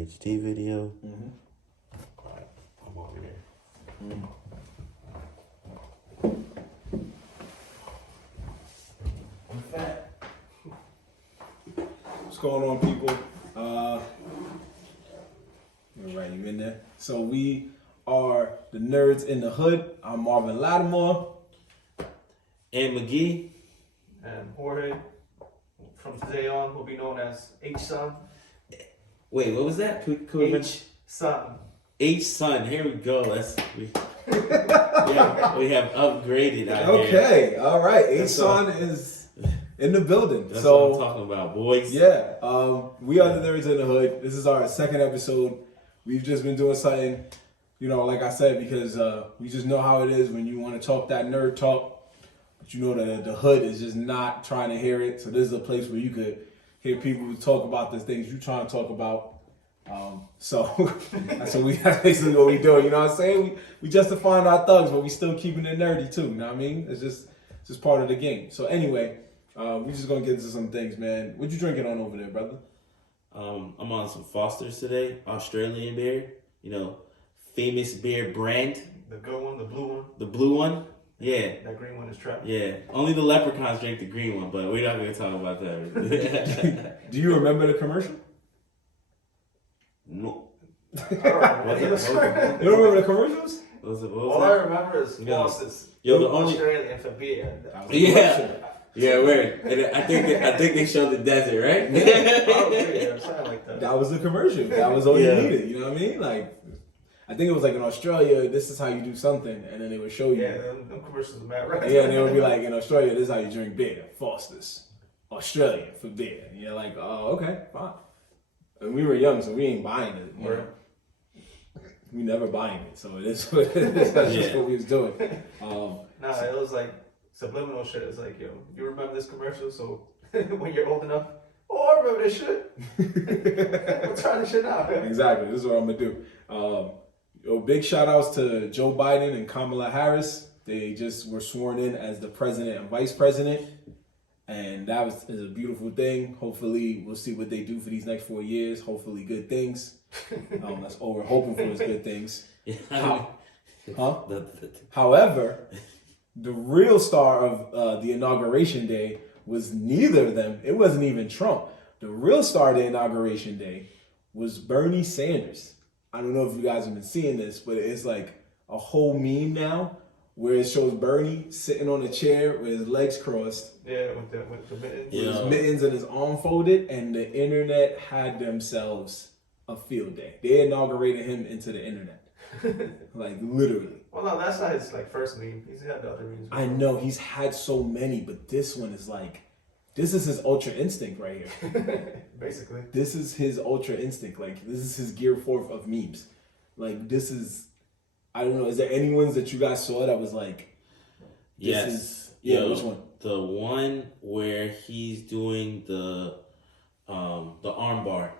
HD video. I'm over there. I'm fat. What's going on, people? All right, you in there? So we are the Nerds in the Hood. I'm Marvin Lattimore. And McGee. And Jorge, from today on, will be known as H-Son. Wait, what was that? Could we H-Son. H-Son. Here we go. We have upgraded out here. Okay, all right. H-Son is in the building. That's so what I'm talking about, boys. Yeah, we are the Nerds in the Hood. This is our second episode. We've just been doing something, like I said, because we just know how it is when you want to talk that nerd talk. But you know that the hood is just not trying to hear it. So this is a place where you could hear people who talk about the things you're trying to talk about. So that's basically what we do. You know what I'm saying? We justifying our thugs, but we still keeping it nerdy too. You know what I mean? It's just part of the game. So anyway, we just gonna get into some things, man. What you drinking on over there, brother? I'm on some Foster's today, Australian beer. Famous beer brand. The good one, the blue one. The blue one. Yeah. That green one is trapped. Yeah. Only the leprechauns drink the green one, but we're not gonna talk about that. Do you remember the commercial? No. I don't remember. You don't remember the commercials? What was All I remember is Yeah. Foster's. Yo, the only- Australian for beer. Yeah. Yeah, weird. And I think they showed the desert, right? Probably, yeah, something like that. That was the commercial. That was all Yeah. you needed. You know what I mean? Like, I think it was like in Australia, this is how you do something, and then they would show you. Yeah, them commercials are mad, right? Yeah, and they would be like, in Australia, this is how you drink beer. Foster's. Australia for beer. And you're like, oh, okay, fine. And we were young, so we ain't buying it. You know? We never buying it, so it is what it is. That's just what we was doing. Nah, it was like subliminal shit. It's like, yo, you remember this commercial? So when you're old enough, I remember this shit. We'll try this shit out. Exactly. This is what I'm gonna do. Big shout outs to Joe Biden and Kamala Harris. They just were sworn in as the president and vice president, and that is a beautiful thing. Hopefully, we'll see what they do for these next 4 years. Hopefully, good things. That's all we're hoping for is good things. However, the real star of the inauguration day was neither of them. It wasn't even Trump. The real star of the inauguration day was Bernie Sanders. I don't know if you guys have been seeing this, but it's like a whole meme now where it shows Bernie sitting on a chair with his legs crossed. Yeah, with the mittens. With his mittens and his arm folded, and the internet had themselves a field day. They inaugurated him into the internet. Like, literally. Well, no, that's not his first meme. He's had the other memes. I know, he's had so many, but this one is like, this is his ultra instinct right here. Basically. This is his ultra instinct. Like, this is his gear forth of memes. Like, this is, I don't know, is there any ones that you guys saw that was like, which one? The one where he's doing the arm bar.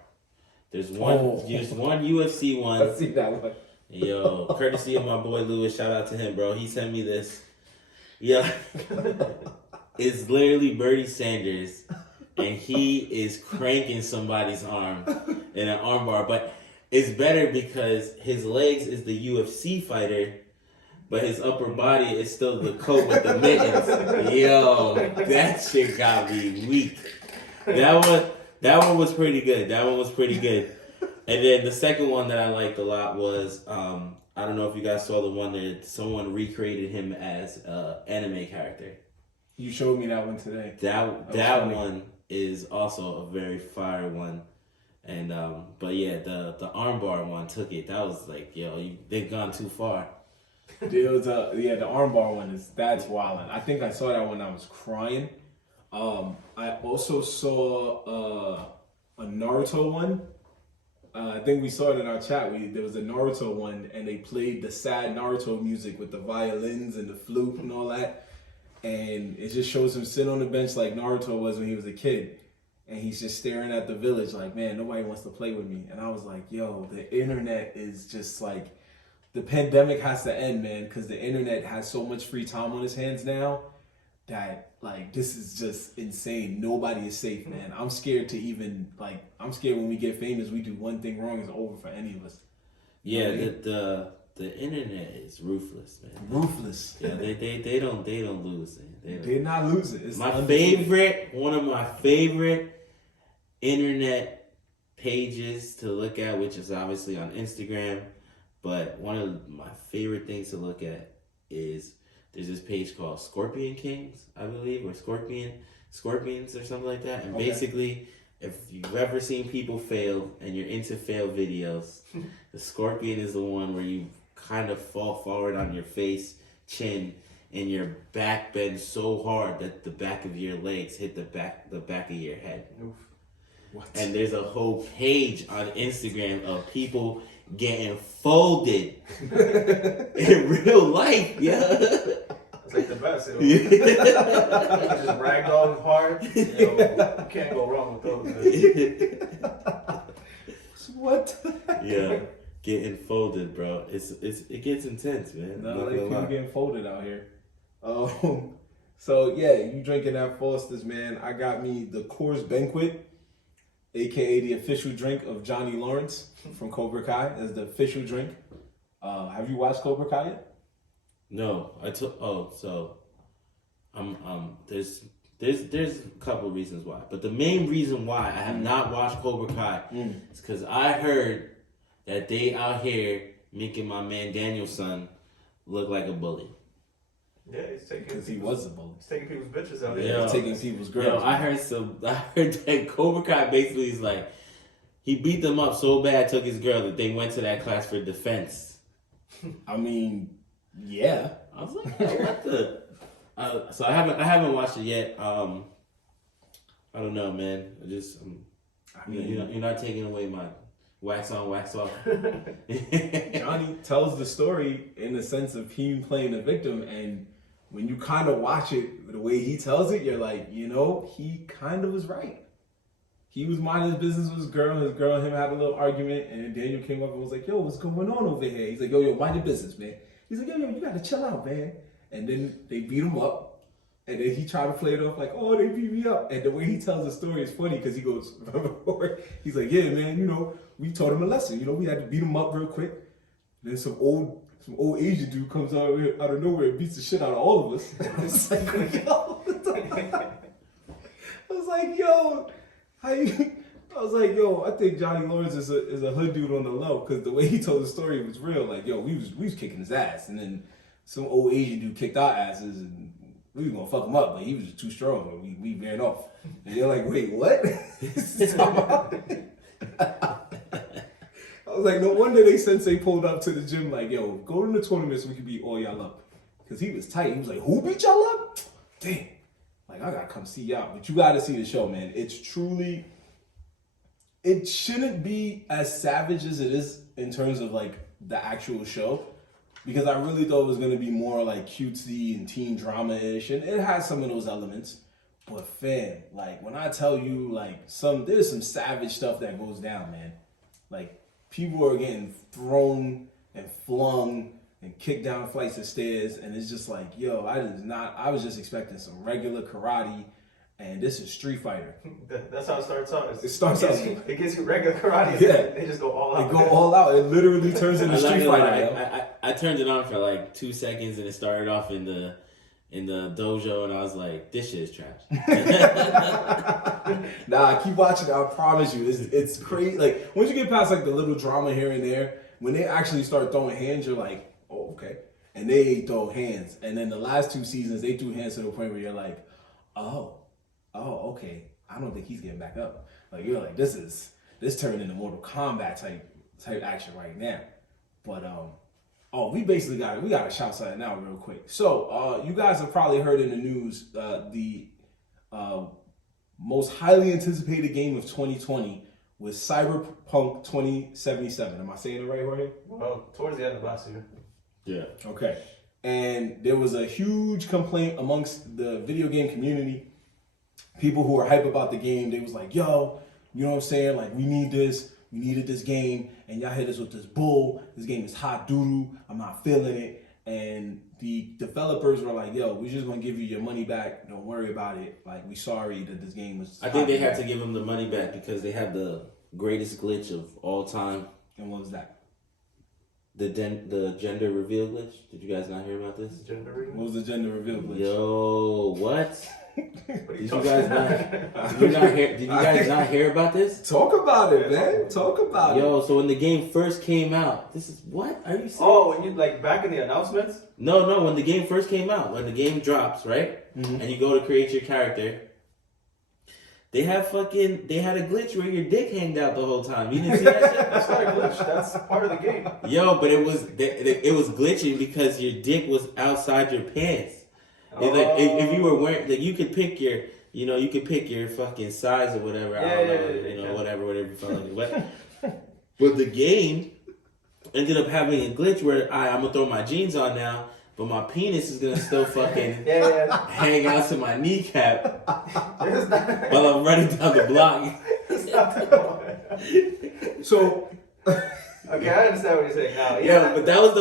There's one UFC one. Let's see that one. Yo, courtesy of my boy Lewis, shout out to him, bro. He sent me this. Yeah. It's literally Bernie Sanders, and he is cranking somebody's arm in an arm bar. But it's better because his legs is the UFC fighter, but his upper body is still the coat with the mittens. Yo, that shit got me weak. That one was pretty good. And then the second one that I liked a lot was, I don't know if you guys saw the one that someone recreated him as an anime character. You showed me that one today. That one is also a very fire one. And, but yeah, the armbar one took it. That was like, yo, they've gone too far. The armbar one that's wild. I think I saw that when I was crying. I also saw a Naruto one. I think we saw it in our chat. There was a Naruto one, and they played the sad Naruto music with the violins and the flute and all that. And it just shows him sitting on the bench like Naruto was when he was a kid. And he's just staring at the village like, man, nobody wants to play with me. And I was like, yo, the internet is just like, the pandemic has to end, man, because the internet has so much free time on his hands now that like this is just insane. Nobody is safe, man. I'm scared to even like. I'm scared when we get famous, we do one thing wrong, it's over for any of us. Yeah, the internet is ruthless, man. Ruthless. Yeah, they don't lose it. They're not losing. It's one of my favorite internet pages to look at, which is obviously on Instagram, but one of my favorite things to look at is there's this page called Scorpion Kings, I believe, or Scorpions or something like that. And basically, if you've ever seen people fail and you're into fail videos, the Scorpion is the one where you kind of fall forward on your face, chin, and your back bends so hard that the back of your legs hit the back of your head. Oof. What? And there's a whole page on Instagram of people getting folded in real life. Yeah. It's like the best. Just ragdoll hard. You can't go wrong with those. What? Yeah. Getting folded, bro. It gets intense, man. No, like people getting folded out here. So yeah, you drinking that Foster's, man. I got me the Coors Banquet, aka the official drink of Johnny Lawrence from Cobra Kai, as the official drink. Have you watched Cobra Kai yet? No, there's a couple of reasons why, but the main reason why I have not watched Cobra Kai is because I heard that they out here making my man Danielson look like a bully. Yeah, he's taking. Because he was a bully. He's taking people's bitches out Yeah. there. Taking people's girls. Yo, I heard that Cobra Kai basically is like he beat them up so bad, took his girl that they went to that class for defense. I mean, yeah. I was like, oh, what the? So I haven't watched it yet. I don't know, man. You're not taking away my wax on, wax off. Johnny tells the story in the sense of him playing the victim, and when you kind of watch it the way he tells it, you're like, he kind of was right. He was minding his business with his girl and him had a little argument, and then Daniel came up and was like, yo, what's going on over here? He's like, yo, mind your business, man. He's like, yo, you gotta chill out, man. And then they beat him up, and then he tried to play it off like, oh, they beat me up. And the way he tells the story is funny because he goes, he's like, yeah, man, we taught him a lesson. We had to beat him up real quick. Then some old Asian dude comes out of nowhere and beats the shit out of all of us. I was like, yo, I was like, yo, I think Johnny Lawrence is a hood dude on the low, because the way he told the story was real. Like, yo, we was kicking his ass, and then some old Asian dude kicked our asses, and we was gonna fuck him up, but he was just too strong, and we ran off. And they're like, wait, what? I was like, no wonder they sensei pulled up to the gym like, yo, go in the tournament so we can beat all y'all up. Because he was tight. He was like, who beat y'all up? Damn. Like, I gotta come see y'all. But you gotta see the show, man. It's truly, it shouldn't be as savage as it is in terms of like the actual show. Because I really thought it was gonna be more like cutesy and teen drama-ish. And it has some of those elements. But fam, like when I tell you like there's some savage stuff that goes down, man. Like, people are getting thrown and flung and kicked down flights of stairs, and it's just like, yo, I was just expecting some regular karate, and this is Street Fighter. That's how it starts out. It starts out. It gives you regular karate. Yeah. They just go all out. They go all out. It literally turns into Street Fighter. I turned it on for like 2 seconds, and it started off in the dojo, and I was like, this shit is trash. Nah, keep watching. I promise you, it's crazy. Like, once you get past like the little drama here and there, when they actually start throwing hands, you're like, oh, okay. And they throw hands. And then the last 2 seasons, they threw hands to the point where you're like, oh, okay. I don't think he's getting back up. Like, you're like, this turned into Mortal Kombat type action right now. But we basically we got to shout something out real quick. So you guys have probably heard in the news the most highly anticipated game of 2020 was Cyberpunk 2077. Am I saying it right, Jorge? Well, towards the end of last year. Yeah. Okay. And there was a huge complaint amongst the video game community. People who were hype about the game, they was like, yo, you know what I'm saying? Like, we need this. We needed this game. And y'all hit us with this bull. This game is hot doo-doo. I'm not feeling it. and the developers were like, "Yo, we're just gonna give you your money back. Don't worry about it. Like, we sorry that this game was." I think they had to give them the money back because they had the greatest glitch of all time. And what was that? The gender reveal glitch. Did you guguys not hear about this? Gender reveal? What was the gender reveal glitch? Yo, what? What are Did you guys not? Did you guys not hear about this? Talk about it, man. Talk about it. Yo, so when the game first came out, this is what? Are you serious? Oh, when you like back in the announcements? No, when the game first came out, when the game drops, right? Mhm. And you go to create your character, they had a glitch where your dick hanged out the whole time. You didn't see that shit? That's not a glitch. That's part of the game. Yo, but it was glitching because your dick was outside your pants. It's like if you were wearing, like, you could pick your, you could pick your fucking size or whatever. I don't know, whatever you felt like. But the game ended up having a glitch where I'm gonna throw my jeans on now, but my penis is gonna still fucking hang out to my kneecap while I'm running down the block. So, okay, I understand what you're saying now. Yeah, but that was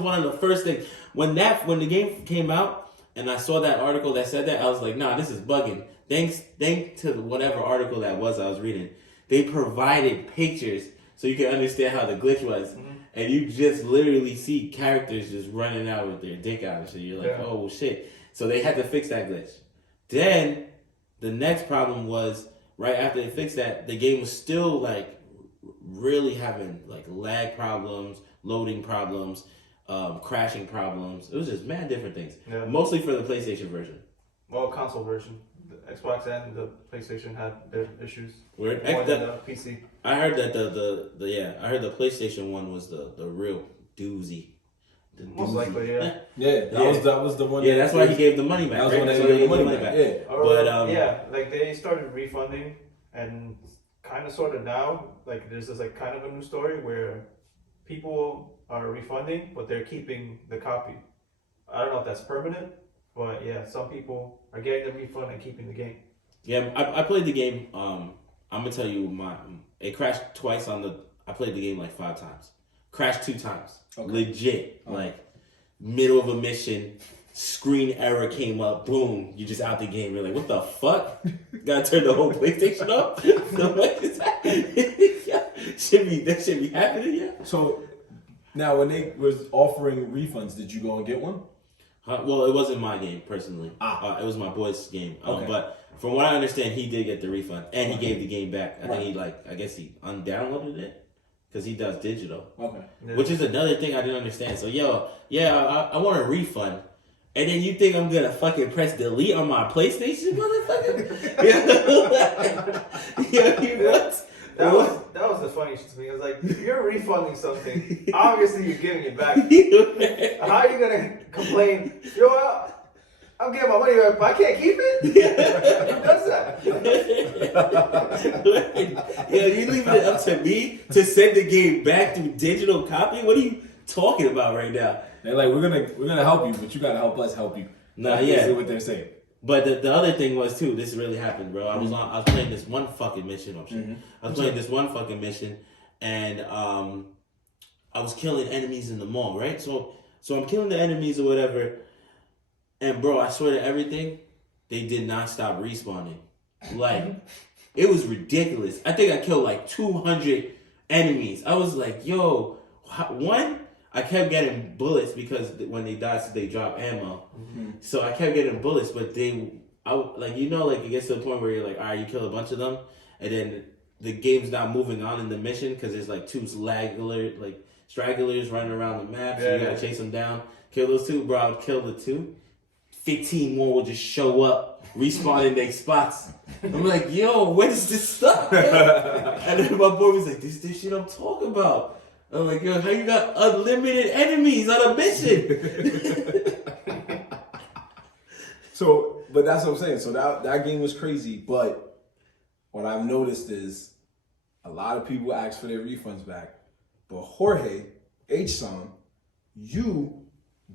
one of the first things. When the game came out and I saw that article that said that, I was like, nah, this is bugging. Thanks to whatever article that was I was reading, they provided pictures so you can understand how the glitch was. Mm-hmm. And you just literally see characters just running out with their dick out and shit. You're like, oh shit. So they had to fix that glitch. Then the next problem was, right after they fixed that, the game was still like really having like lag problems, loading problems, crashing problems. It was just mad different things. Yeah. Mostly for the PlayStation version. Well, console version. The Xbox and the PlayStation had their issues. Weird. More than the PC. I heard that I heard the PlayStation one was the real doozy. Most likely, yeah. That was the one. Yeah, that's why he gave the money back. That was when they gave the money back. Yeah. But like they started refunding, and kind of sort of now, like there's this like kind of a new story where people are refunding, but they're keeping the copy. I don't know if that's permanent, but yeah, some people are getting the refund and keeping the game. Yeah, I played the game. I'm gonna tell you, it crashed twice I played the game like 5 times. Crashed 2 times. Okay. Legit. Okay. Like, middle of a mission, screen error came up, boom, you just out the game. You're like, what the fuck? Gotta turn the whole PlayStation off? So what is that? That should be happening, yeah. So, now when they was offering refunds, did you go and get one? Well, it wasn't my game, personally. It was my boy's game. Okay. But from what I understand, he did get the refund, and he gave the game back. I think I guess he undownloaded it. Because he does digital. Okay. Yeah. Which is another thing I didn't understand. So, I want a refund. And then you think I'm going to fucking press delete on my PlayStation, motherfucker? What? That was the funniest to me. It was like, if you're refunding something, obviously you're giving it back. How are you going to complain? Yo, I'm getting my money back, but I can't keep it? Who does that? You leaving it up to me to send the game back through digital copy? What are you talking about right now? They're like, we're gonna help you, but you gotta help us help you. Nah, that's what they're saying. But the other thing was too, this really happened, bro. I was playing this one fucking mission. I was playing this one fucking mission, and I was killing enemies in the mall, right? So I'm killing the enemies or whatever. And bro, I swear to everything, they did not stop respawning. Like, it was ridiculous. I think I killed like 200 enemies. I was like, yo, I kept getting bullets because when they died, they drop ammo. Mm-hmm. So I kept getting bullets, but it gets to the point where you're like, all right, you kill a bunch of them, and then the game's not moving on in the mission because there's like 2 stragglers running around the map, so you gotta chase them down. Kill those 2, bro. I would kill the 2. 15 more will just show up, respawn in their spots. I'm like, yo, when does this stop? And then my boy was like, this shit I'm talking about. I'm like, yo, how you got unlimited enemies on a mission? But that's what I'm saying. So that game was crazy. But what I've noticed is a lot of people ask for their refunds back. But Jorge, H-Son, you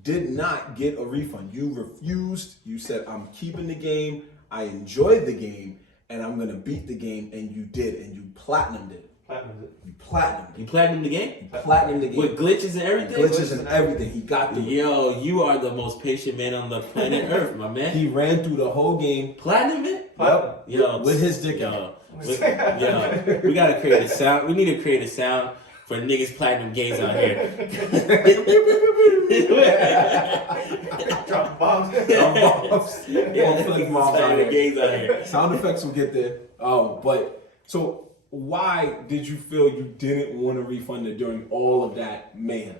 did not get a refund. You refused. You said, I'm keeping the game. I enjoyed the game. And I'm going to beat the game. And you did. And you platinumed it. Platinum it. You platinum. You platinum the game? You platinum the game. With glitches and everything? Glitches and everything. He got through it. Yo, you are the most patient man on the planet Earth, my man. He ran through the whole game. Platinum it? Yep. Yo, With his dick out. Yo, we gotta create a sound. We need to create a sound for niggas platinum games out here. Drop bombs. Yeah, Put moms out platinum here. games out here. Sound effects will get there. But so why did you feel you didn't want to refund it during all of that mayhem?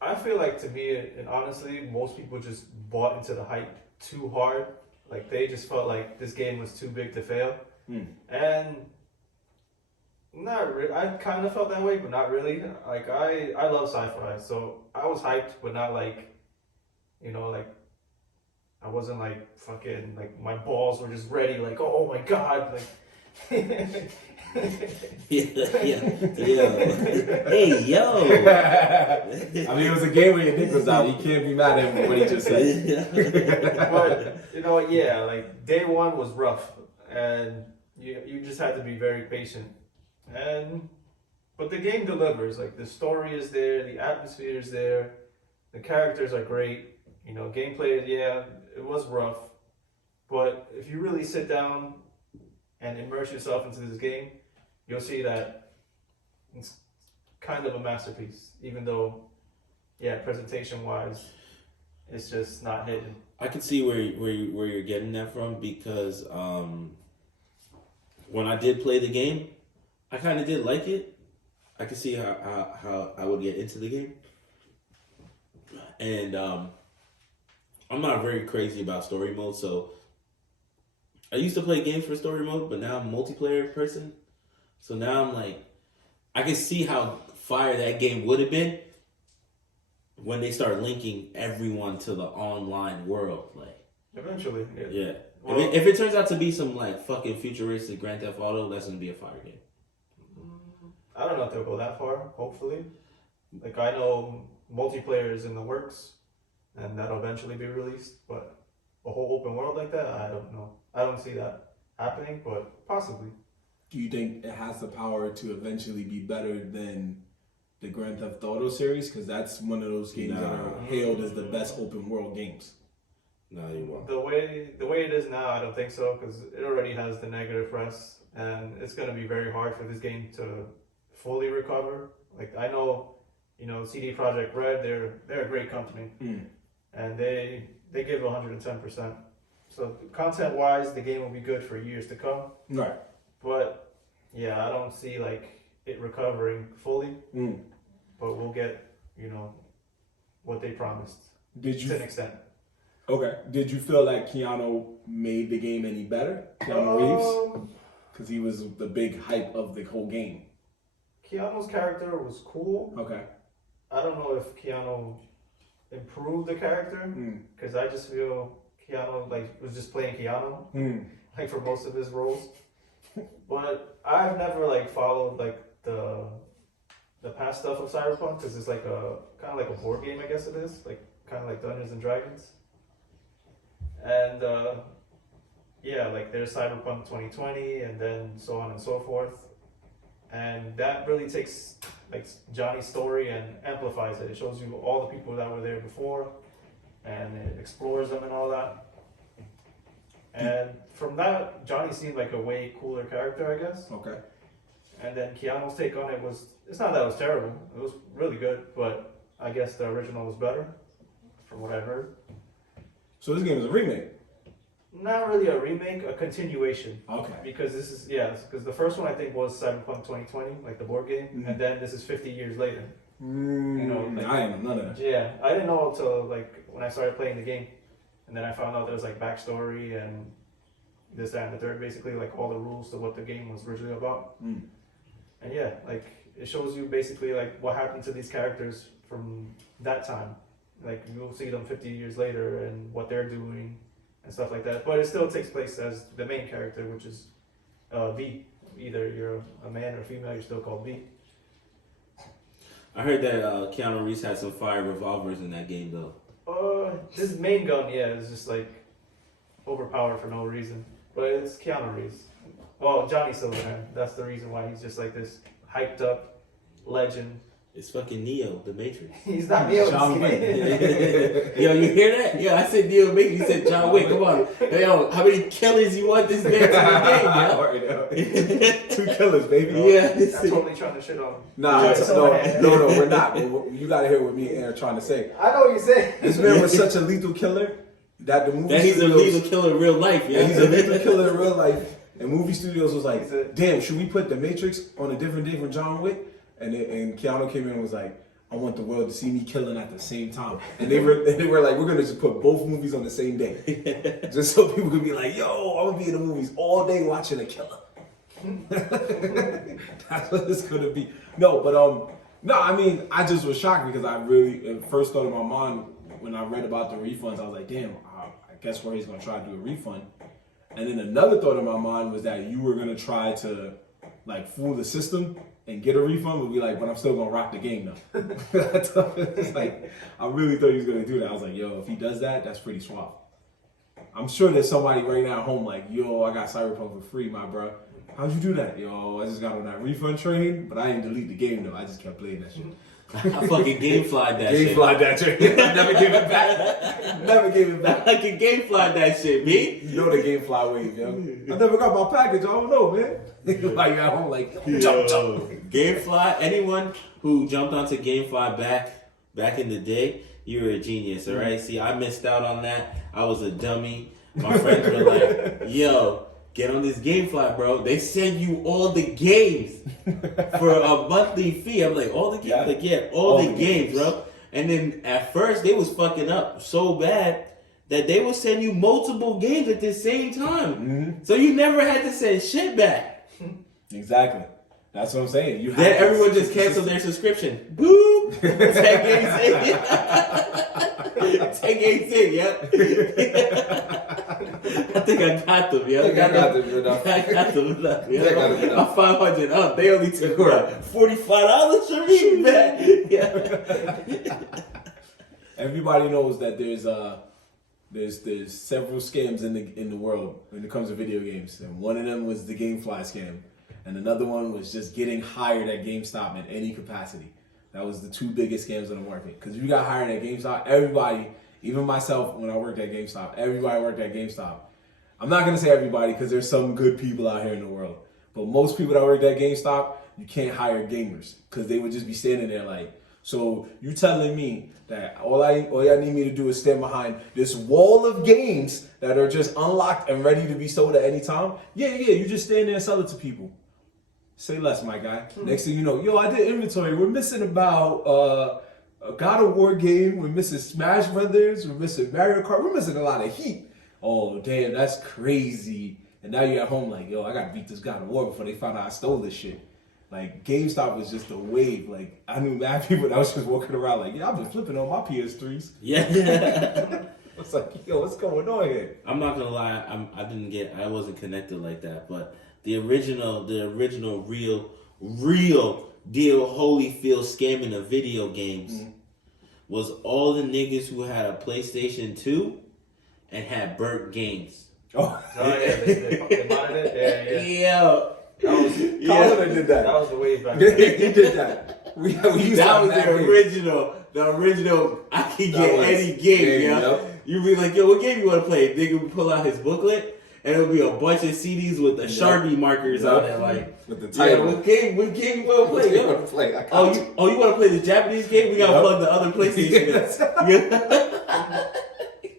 I feel like to me, and honestly, most people just bought into the hype too hard. Like they just felt like this game was too big to fail, and not really. I kind of felt that way, but not really. Like I love sci-fi, so I was hyped, but not like, like I wasn't like fucking like my balls were just ready. Like oh my god, like. Yeah. Hey, yo. I mean, it was a game where your dick was out. You can't be mad at him for what he just said. But yeah, like day one was rough, and you just had to be very patient. But the game delivers. Like the story is there, the atmosphere is there, the characters are great. Gameplay, yeah, it was rough, but if you really sit down and immerse yourself into this game, you'll see that it's kind of a masterpiece, even though, presentation-wise, it's just not hitting. I can see where you're getting that from because when I did play the game, I kind of did like it. I could see how I would get into the game, and I'm not very crazy about story mode, so. I used to play games for story mode, but now I'm a multiplayer person. So now I'm like, I can see how fire that game would have been when they start linking everyone to the online world. Like, eventually, yeah. Well, if it turns out to be some like fucking futuristic Grand Theft Auto, that's gonna be a fire game. I don't know if they'll go that far. Hopefully, like I know multiplayer is in the works, and that'll eventually be released. But a whole open world like that, I don't know. I don't see that happening, but possibly. Do you think it has the power to eventually be better than the Grand Theft Auto series? Because that's one of those games that are hailed as the best open world games. No, you won't. The way it is now, I don't think so, because it already has the negative press, and it's going to be very hard for this game to fully recover. Like I know, CD Projekt Red, they're a great company, and they give 110%. So content-wise, the game will be good for years to come. Right. But yeah, I don't see like it recovering fully. But we'll get, what they promised. To an extent. Okay. Did you feel like Keanu made the game any better? Keanu Reeves? Because he was the big hype of the whole game. Keanu's character was cool. Okay. I don't know if Keanu improved the character, because I just feel Keanu was just playing Keanu, like for most of his roles. But I've never followed the past stuff of Cyberpunk, because it's like a kind of like a board game, I guess it is, like kind of like Dungeons and Dragons. And there's Cyberpunk 2020, and then so on and so forth. And that really takes Johnny's story and amplifies it. It shows you all the people that were there before, and it explores them and all that. And from that, Johnny seemed like a way cooler character, I guess. Okay. And then Keanu's take on it it's not that it was terrible. It was really good, but I guess the original was better, from what I've heard. So this game is a remake? Not really a remake, a continuation. Okay. Because because the first one I think was Cyberpunk 2020, like the board game, and then this is 50 years later. I didn't know none of that. Yeah, I didn't know until when I started playing the game, and then I found out there was backstory and this, that, and the third, basically all the rules to what the game was originally about. And yeah, it shows you basically what happened to these characters from that time. You'll see them 50 years later and what they're doing and stuff like that. But it still takes place as the main character, which is V. Either you're a man or female, you're still called V. I heard that Keanu Reeves had some fire revolvers in that game, though. His main gun, is just overpowered for no reason. But it's Keanu Reeves. Oh, Johnny Silverhand. That's the reason why he's just like this hyped up legend. It's fucking Neo, the Matrix. He's not Neo. John Wick. Yo, you hear that? Yo, I said Neo Matrix. You said John Wick. Come on. Yo, how many killers you want this man to the game, yo? 2 killers, baby. Yeah. I'm totally trying to shit on him. Nah, no, we're not. You gotta hear what me and Aaron are trying to say. I know what you say. This man was such a lethal killer that the movie That he's a studios, lethal killer in real life, yeah. he's a lethal killer in real life. And movie studios was like, damn, should we put the Matrix on a different day from John Wick? And Keanu came in and was like, I want the world to see me killing at the same time. And they were like, we're gonna just put both movies on the same day, just so people could be like, yo, I'm gonna be in the movies all day watching a killer. That's what it's gonna be. No, but no, I mean, I just was shocked because I really first thought in my mind when I read about the refunds, I was like, damn, I guess Jorge's gonna try to do a refund. And then another thought in my mind was that you were gonna try to like fool the system and get a refund, but be like, but I'm still gonna rock the game though. It's like, I really thought he was gonna do that. I was like, yo, if he does that, that's pretty suave. I'm sure there's somebody right now at home like, yo, I got Cyberpunk for free, my bro. How'd you do that? Yo, I just got on that refund train, but I didn't delete the game though. I just kept playing that shit. I fucking gameflied that shit. Gameflied that train. Never gave it back. Never gave it back. I can gamefly that shit, me. You know the Gamefly wave, yo. I never got my package. I don't know, man. Like at home, like jump. Gamefly. Anyone who jumped onto Gamefly back in the day, you were a genius. All right. See, I missed out on that. I was a dummy. My friends were like, "Yo, get on this Gamefly, bro. They send you all the games for a monthly fee." I'm like, "All the games?" Yeah. Like, yeah, all the games, bro. And then at first they was fucking up so bad that they would send you multiple games at the same time. Mm-hmm. So you never had to send shit back. Exactly. That's what I'm saying. You Then everyone just canceled their subscription. Boop! 10 games in. 10 games in, yep. I think I got them, yo. I got them enough. I got them enough, yo. I got them enough. I'm 500 up. They only took $45 from me back. Yeah. Everybody knows that there's several scams in the world when it comes to video games, and one of them was the GameFly scam, and another one was just getting hired at GameStop in any capacity. That was the 2 biggest scams on the market. Because if you got hired at GameStop, everybody, even myself when I worked at GameStop, everybody worked at GameStop. I'm not gonna say everybody because there's some good people out here in the world, but most people that worked at GameStop, you can't hire gamers because they would just be standing there like. So you telling me that all y'all need me to do is stand behind this wall of games that are just unlocked and ready to be sold at any time? Yeah, you just stand there and sell it to people. Say less, my guy. Next thing you know, yo, I did inventory. We're missing about a God of War game. We're missing Smash Brothers. We're missing Mario Kart. We're missing a lot of Heat. Oh, damn, that's crazy. And now you're at home like, yo, I got to beat this God of War before they found out I stole this shit. Like, GameStop was just a wave. Like, I knew mad people that was just walking around like, yeah, I've been flipping on my PS3s. Yeah. It's like, yo, what's going on here? I'm not gonna lie, I wasn't connected like that, but the original real deal Holyfield scamming of video games was all the niggas who had a PlayStation 2 and had burnt games. Oh, yeah, they bought it. Yeah. Yo. Colin did that. That was the wave back He then. did that. We used That to was have the games. original. The original. I can That get was any game, game, yo. yep. You be like, yo, what game you want to play? Nigga would pull out his booklet, and it would be a bunch of CDs with the Sharpie markers on it, like with the yeah, title. what game you want to play? Yo? Want to play? I Oh, got you want to play the Japanese game? We gotta Yep. plug the other PlayStation in. Yeah.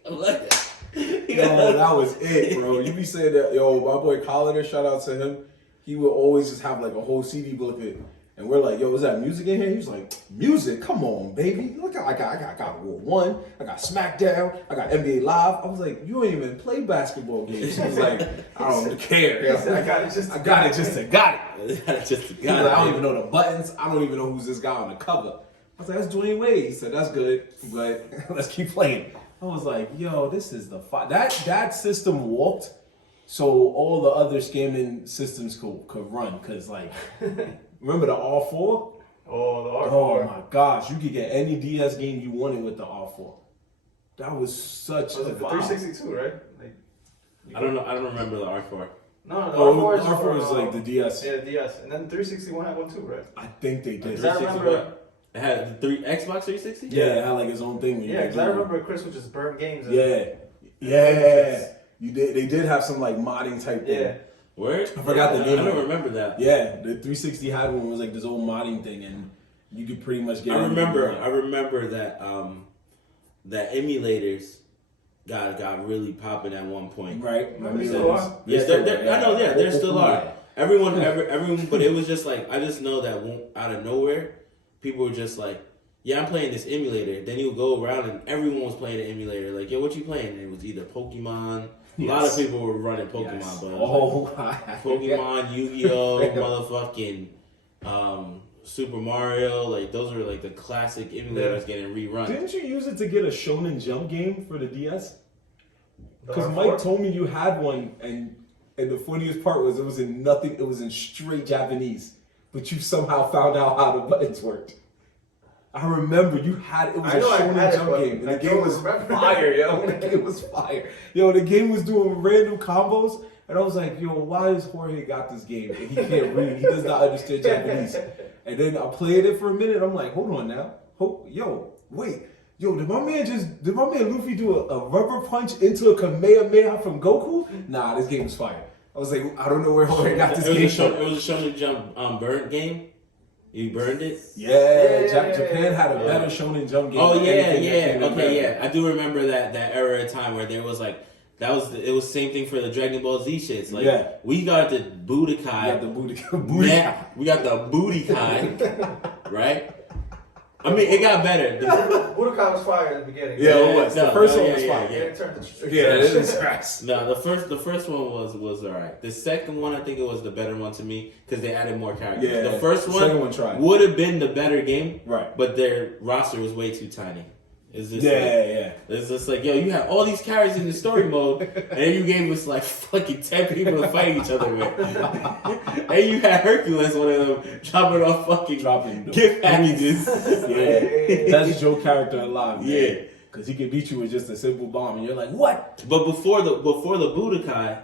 I'm like, Yo, that was it, bro. You be saying that, yo, my boy Colliner, shout out to him. He would always just have like a whole CD booklet, and we're like, yo, is that music in here? He was like, music? Come on, baby. Look, I got God of War 1, I got SmackDown, I got NBA Live. I was like, you ain't even play basketball games. He was like, I don't care. He said, I got it just I got it just to got it. just He was like, I don't even know the buttons. I don't even know who's this guy on the cover. I was like, that's Dwayne Wade. He said, that's good, but let's keep playing. I was like, yo, this is the that system walked so all the other scamming systems could run. Cause like, remember the R4? Oh, the R4. Oh my gosh, you could get any DS game you wanted with the R4. That was such Was a it the vibe. 362, right? Like, I don't know. I don't remember the R4. No, the Oh, R4 is R4 was like the DS. Yeah, the DS, and then 361 had one too, right? I think they did. Because I remember. It had the Xbox 360. Yeah, it had like his own thing. Yeah, because I remember Chris would just burn games. Yeah. You did. They did have some like modding type thing. Yeah. Word? I forgot the name. I don't remember that. Yeah, the 360 had one was like this old modding thing, and you could pretty much get. I remember that that emulators got really popping at one point. Right. They still are. Yeah, I know. Yeah, there still are. Everyone, but it was just like I just know that out of nowhere, people were just like, "Yeah, I'm playing this emulator." Then you would go around and everyone was playing the emulator. Like, "Yo, what you playing?" And it was either Pokemon. Yes. A lot of people were running Pokemon, Yes. but Pokemon, Yu-Gi-Oh, motherfucking Super Mario. Like those were like the classic emulators getting rerun. Didn't you use it to get a Shonen Jump game for the DS? The Because R4? Mike told me you had one, and the funniest part was it was in nothing. It was in straight Japanese, but you somehow found out how the buttons worked. I remember you had it was I a know I Shonen had it, Jump but game, and I the game don't was remember. fire, yo. The game was fire, yo. The game was doing random combos, and I was like, yo, why has Jorge got this game and he can't read? He does not understand Japanese. And then I played it for a minute. I'm like, hold on now, wait. Yo, did my man Luffy do a rubber punch into a Kamehameha from Goku? Nah, this game was fire. I was like, I don't know where Jorge got this game from. It was a Shonen Jump burnt game. You burned it? Yeah, Japan had a better Shonen Jump game. Oh than yeah, anything that yeah. came in Okay, America. yeah. I do remember that era of time where there was like it was same thing for the Dragon Ball Z shits. Like we got the Budokai. Yeah, the booty. Yeah, we got the Budokai, right? I mean, it got better. Budokai was fire at the beginning. Yeah, it was. The first one was yeah, fire. yeah. It turned to Street Yeah, Fighter. it is fast. No, the first one was alright. The second one, I think it was the better one to me because they added more characters. Yeah, the first second one tried. would have been the better game, Right. but their roster was way too tiny. It's just Yeah. It's just like, yo, you had all these characters in the story mode, and then you gave us like fucking 10 people to fight each other with. And you had Hercules, one of them, dropping off fucking gift packages. Yeah, that's Joe character alive. Man. Yeah. Because he could beat you with just a simple bomb, and you're like, what? But before the Budokai,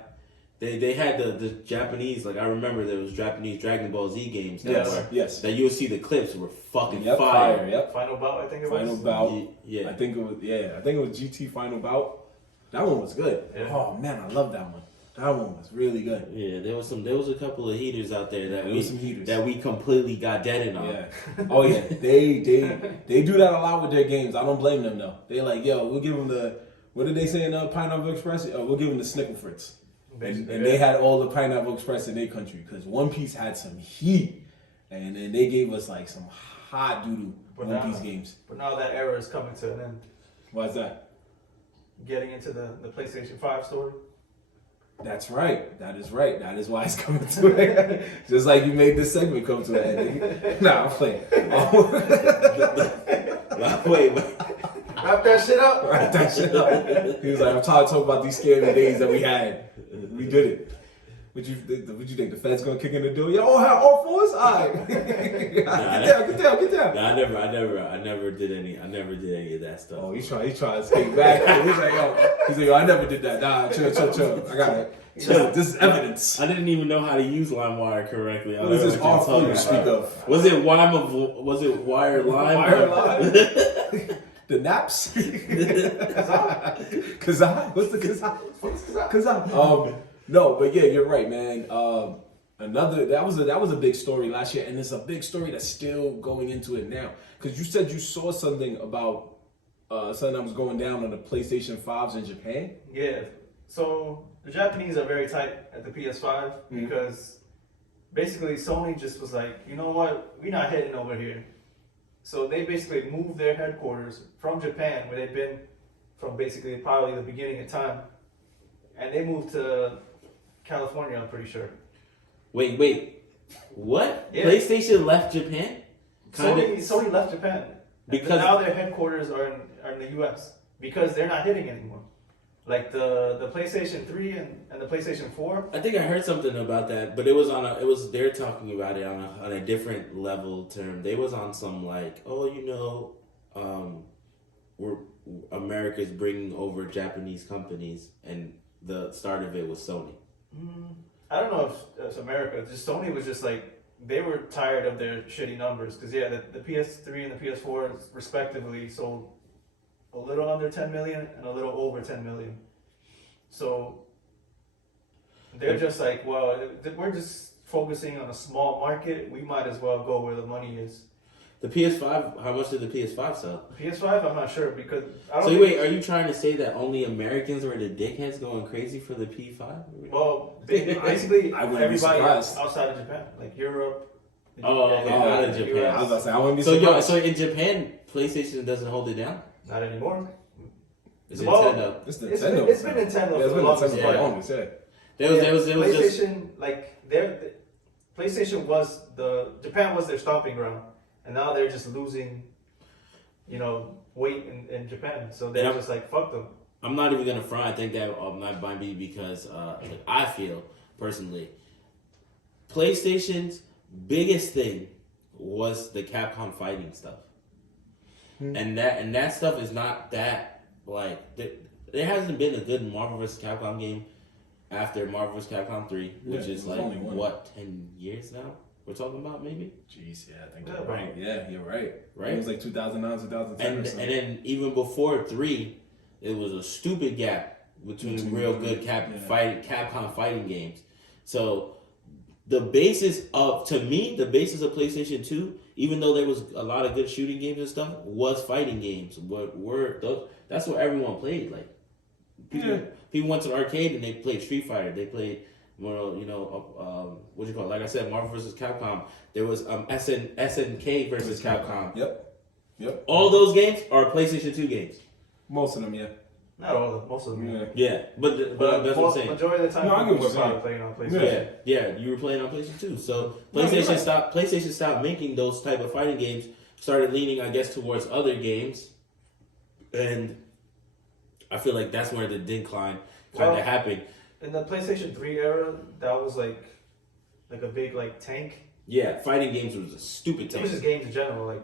they had the Japanese, like I remember there was Japanese Dragon Ball Z games Yes. that you would see the clips were fucking Yep, fire. Yep. Final Bout, I think it was. Final Bout. Yeah. I think it was GT Final Bout. That one was good. Yeah. Oh man, I love that one. That one was really good. Yeah, there was a couple of heaters out there There that we completely got deaded on. Yeah. Oh yeah. They do that a lot with their games. I don't blame them though. They're like, yo, we'll give them the what did they say in Pineapple Express? We'll give them the Snickle Fritz. And they had all the Pineapple Express in their country because One Piece had some heat, and then they gave us like some hot doo-doo One Piece games. But now that era is coming to an end. Why's that? Getting into the PlayStation 5 story. That's right. That is right. That is why it's coming to an end. Just like you made this segment come to an end. Nah, I'm playing. Wait. Wrap that shit up. Wrap that shit up. He was like, I'm tired of talking about these scary days that we had. We did it. What you think? The Fed's gonna kick in the door? Y'all have all fours? Alright. Get down. Nah, I never did any of that stuff. Oh, he's trying to skate back. He's like, yo, I never did that. Nah, chill. I got it. This is evidence. I didn't even know how to use LimeWire correctly. What is this R4 you speak of? Was it Wire Lime? Wire Lime? The naps? Kazaa? What's the Kazaa? Kazaa. No, but yeah, you're right, man. That was a big story last year, and it's a big story that's still going into it now. Because you said you saw something about something that was going down on the PlayStation 5s in Japan. Yeah. So the Japanese are very tight at the PS5 because basically Sony just was like, you know what, we're not heading over here. So they basically moved their headquarters from Japan, where they've been from basically probably the beginning of time, and they moved to California, I'm pretty sure. Wait. What? Yeah. PlayStation left Japan? Sony left Japan. Because now their headquarters are in the US because they're not hitting anymore. Like the PlayStation 3 and the PlayStation 4. I think I heard something about that, but they're talking about it on a different level term. They was on some like, we're America's bringing over Japanese companies and the start of it was Sony. I don't know if it's America. Just Sony was just like they were tired of their shitty numbers because the PS3 and the PS4 respectively sold a little under 10 million and a little over 10 million. So they're just like, well, we're just focusing on a small market. We might as well go where the money is. The PS5, how much did the PS5 sell? PS5, I'm not sure because I don't. So wait, are you trying to say that only Americans were the dickheads going crazy for the P5? Well, basically I wouldn't be everybody surprised. outside of Japan, like Europe. Out of the Japan. I was about to say, I wouldn't be So surprised. so in Japan, PlayStation doesn't hold it down. Not anymore. It's Well, Nintendo. It's It's Nintendo. been Nintendo Yeah, for it's the been longest Nintendo for time. the longest, yeah. There was just PlayStation, like PlayStation was Japan was their stomping ground, and now they're just losing, weight in Japan. So they're just like fuck them. I'm not even gonna front. I think that might be because I feel personally, PlayStation's biggest thing was the Capcom fighting stuff, and that stuff is not that like there hasn't been a good Marvel vs. Capcom game after Marvel vs. Capcom 3, which is like only one. what 10 years now we're talking about maybe. Jeez, yeah, I think Yeah, you're right. Yeah, you're right. Right? It was like 2009, 2010 And or something. then even before 3, it was a stupid gap between real good Capcom fighting games. So the basis of PlayStation 2, even though there was a lot of good shooting games and stuff, was fighting games. That's what everyone played. Like people went to the arcade and they played Street Fighter. They played what you call it? Like I said, Marvel vs. Capcom. There was SNK versus Capcom. Yep. All those games are PlayStation 2 games. Most of them, yeah. Not all of them, most of them. Yeah. Yeah, but that's what I'm saying. Majority of the time, No, I get people what were you're probably playing on PlayStation. Yeah, you were playing on PlayStation 2. So No, you're PlayStation right. PlayStation stopped making those type of fighting games, started leaning, I guess, towards other games. And I feel like that's where the decline kind of happened. In the PlayStation 3 era, that was like a big tank. Yeah, fighting games was a stupid It thing. was just games in general,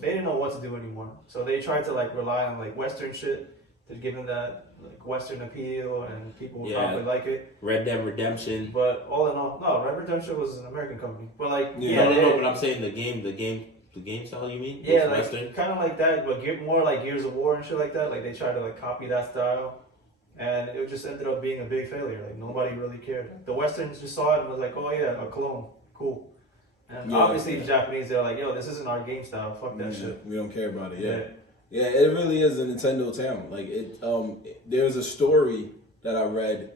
they didn't know what to do anymore. So they tried to rely on Western shit to give them that Western appeal, and people would probably like it. Red Dead Redemption. But all in all, no, Red Redemption was an American company. But No, but I'm saying the game style you mean? yeah, Was Western? kind of like that, but more like Gears of War and shit like that. They tried to copy that style, and it just ended up being a big failure. Nobody really cared. The Westerns just saw it and was like, oh yeah, a clone, cool. And obviously the Japanese, they're like, yo, this isn't our game style. Fuck that shit. We don't care about it. Yeah, it really is a Nintendo town. There's a story that I read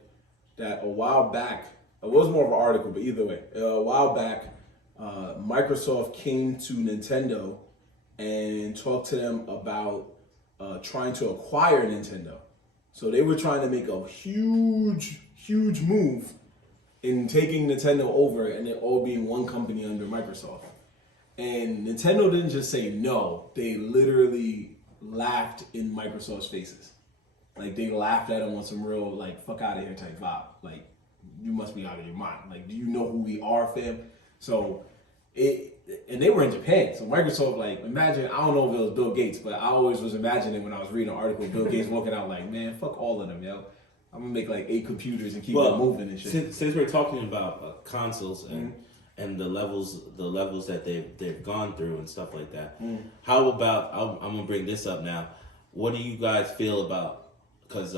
that a while back. It was more of an article, but either way, a while back, Microsoft came to Nintendo and talked to them about trying to acquire Nintendo. So they were trying to make a huge move in taking Nintendo over and it all being one company under Microsoft. And Nintendo didn't just say no, they literally laughed in Microsoft's faces. They laughed at them on some real fuck out of here type vibe. You must be out of your mind. Do you know who we are, fam? So and they were in Japan. So Microsoft, imagine, I don't know if it was Bill Gates, but I always was imagining when I was reading an article, Bill Gates walking out man, fuck all of them, yo. I'm gonna make 8 computers and keep them moving and shit. Since we're talking about consoles and the levels that they've gone through and stuff like that, how about I'm gonna bring this up now? What do you guys feel about? Because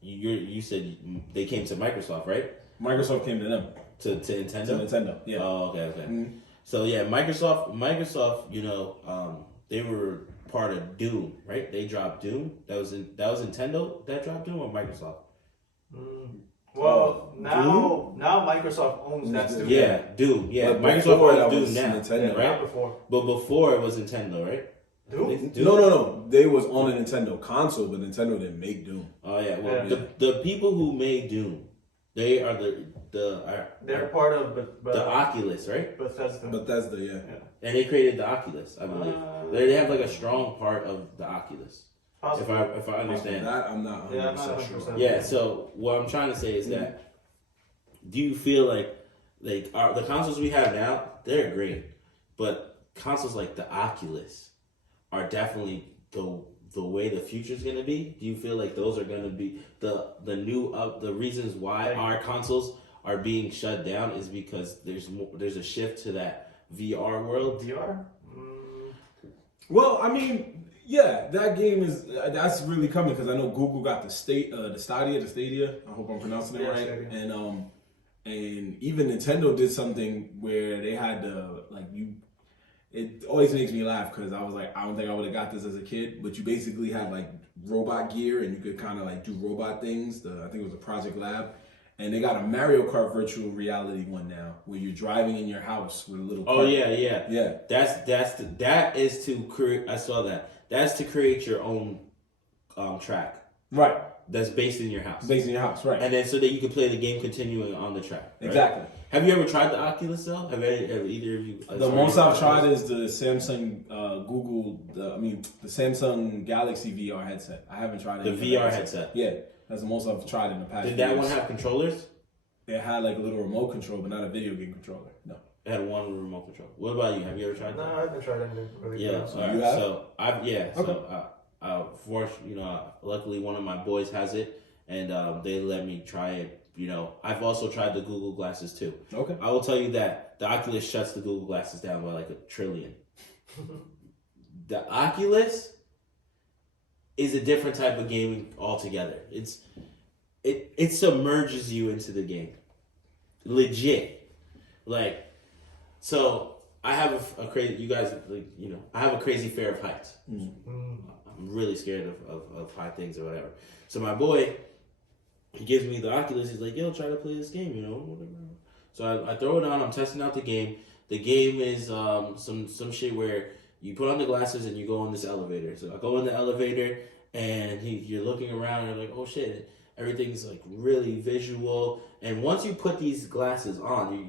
you said they came to Microsoft, right? Microsoft came to them. To Nintendo. To Nintendo, yeah. Oh, okay. So yeah, Microsoft, they were part of Doom, right? They dropped Doom. That was Nintendo that dropped Doom, or Microsoft? Well, now Microsoft owns that studio. Yeah, Doom. Yeah, But Microsoft before owns that Doom was now, Nintendo. right? Not before. But before it was Nintendo, right? Doom? No. They was on a Nintendo console, but Nintendo didn't make Doom. Oh yeah. Well, Yeah. the people who made Doom, they are They're part of the Oculus, right? Bethesda. Bethesda, yeah. And they created the Oculus, I believe. They have a strong part of the Oculus, Possibly. if I understand. That I'm not 100% Yeah, I'm not sure. 100%. Yeah. So what I'm trying to say is that, do you feel like the consoles we have now, they're great, but consoles like the Oculus are definitely the way the future's gonna be? Do you feel like those are gonna be the reasons why our consoles are being shut down is because there's a shift to that VR world? VR? Well, I mean, yeah, that game that's really coming because I know Google got the Stadia. I hope I'm pronouncing it right. Stadia. And even Nintendo did something where they had it always makes me laugh because I was like, I don't think I would have got this as a kid, but you basically had like robot gear and you could kind of like do robot things. I think it was a Project Lab. And they got a Mario Kart virtual reality one now, where you're driving in your house with a little. Oh yeah. That is to create. I saw that. That's to create your own track. Right. That's based in your house. Based in your house, right? And then so that you can play the game continuing on the track. Right? Exactly. Have you ever tried the Oculus though? Have either of you? The most I've tried is the Samsung the Samsung Galaxy VR headset. I haven't tried the VR headset. Yeah. That's the most I've tried in the past. Did that one have controllers? It had like a little remote control, but not a video game controller. No. It had one remote control. What about you? Have you ever tried that? No, I haven't tried anything really. Yeah. Good. Right. You have? So I've Okay. So luckily one of my boys has it, and they let me try it. I've also tried the Google glasses too. Okay. I will tell you that the Oculus shuts the Google glasses down by like 1 trillion. The Oculus is a different type of gaming altogether. It submerges you into the game, legit. Like, so I have a crazy. You guys, I have a crazy fear of heights. I'm really scared of high things or whatever. So my boy, he gives me the Oculus. He's like, "Yo, try to play this game, whatever." So I throw it on. I'm testing out the game. The game is some shit where you put on the glasses and you go in this elevator. So I go in the elevator and you're looking around and you're like, oh shit, everything's like really visual. And once you put these glasses on,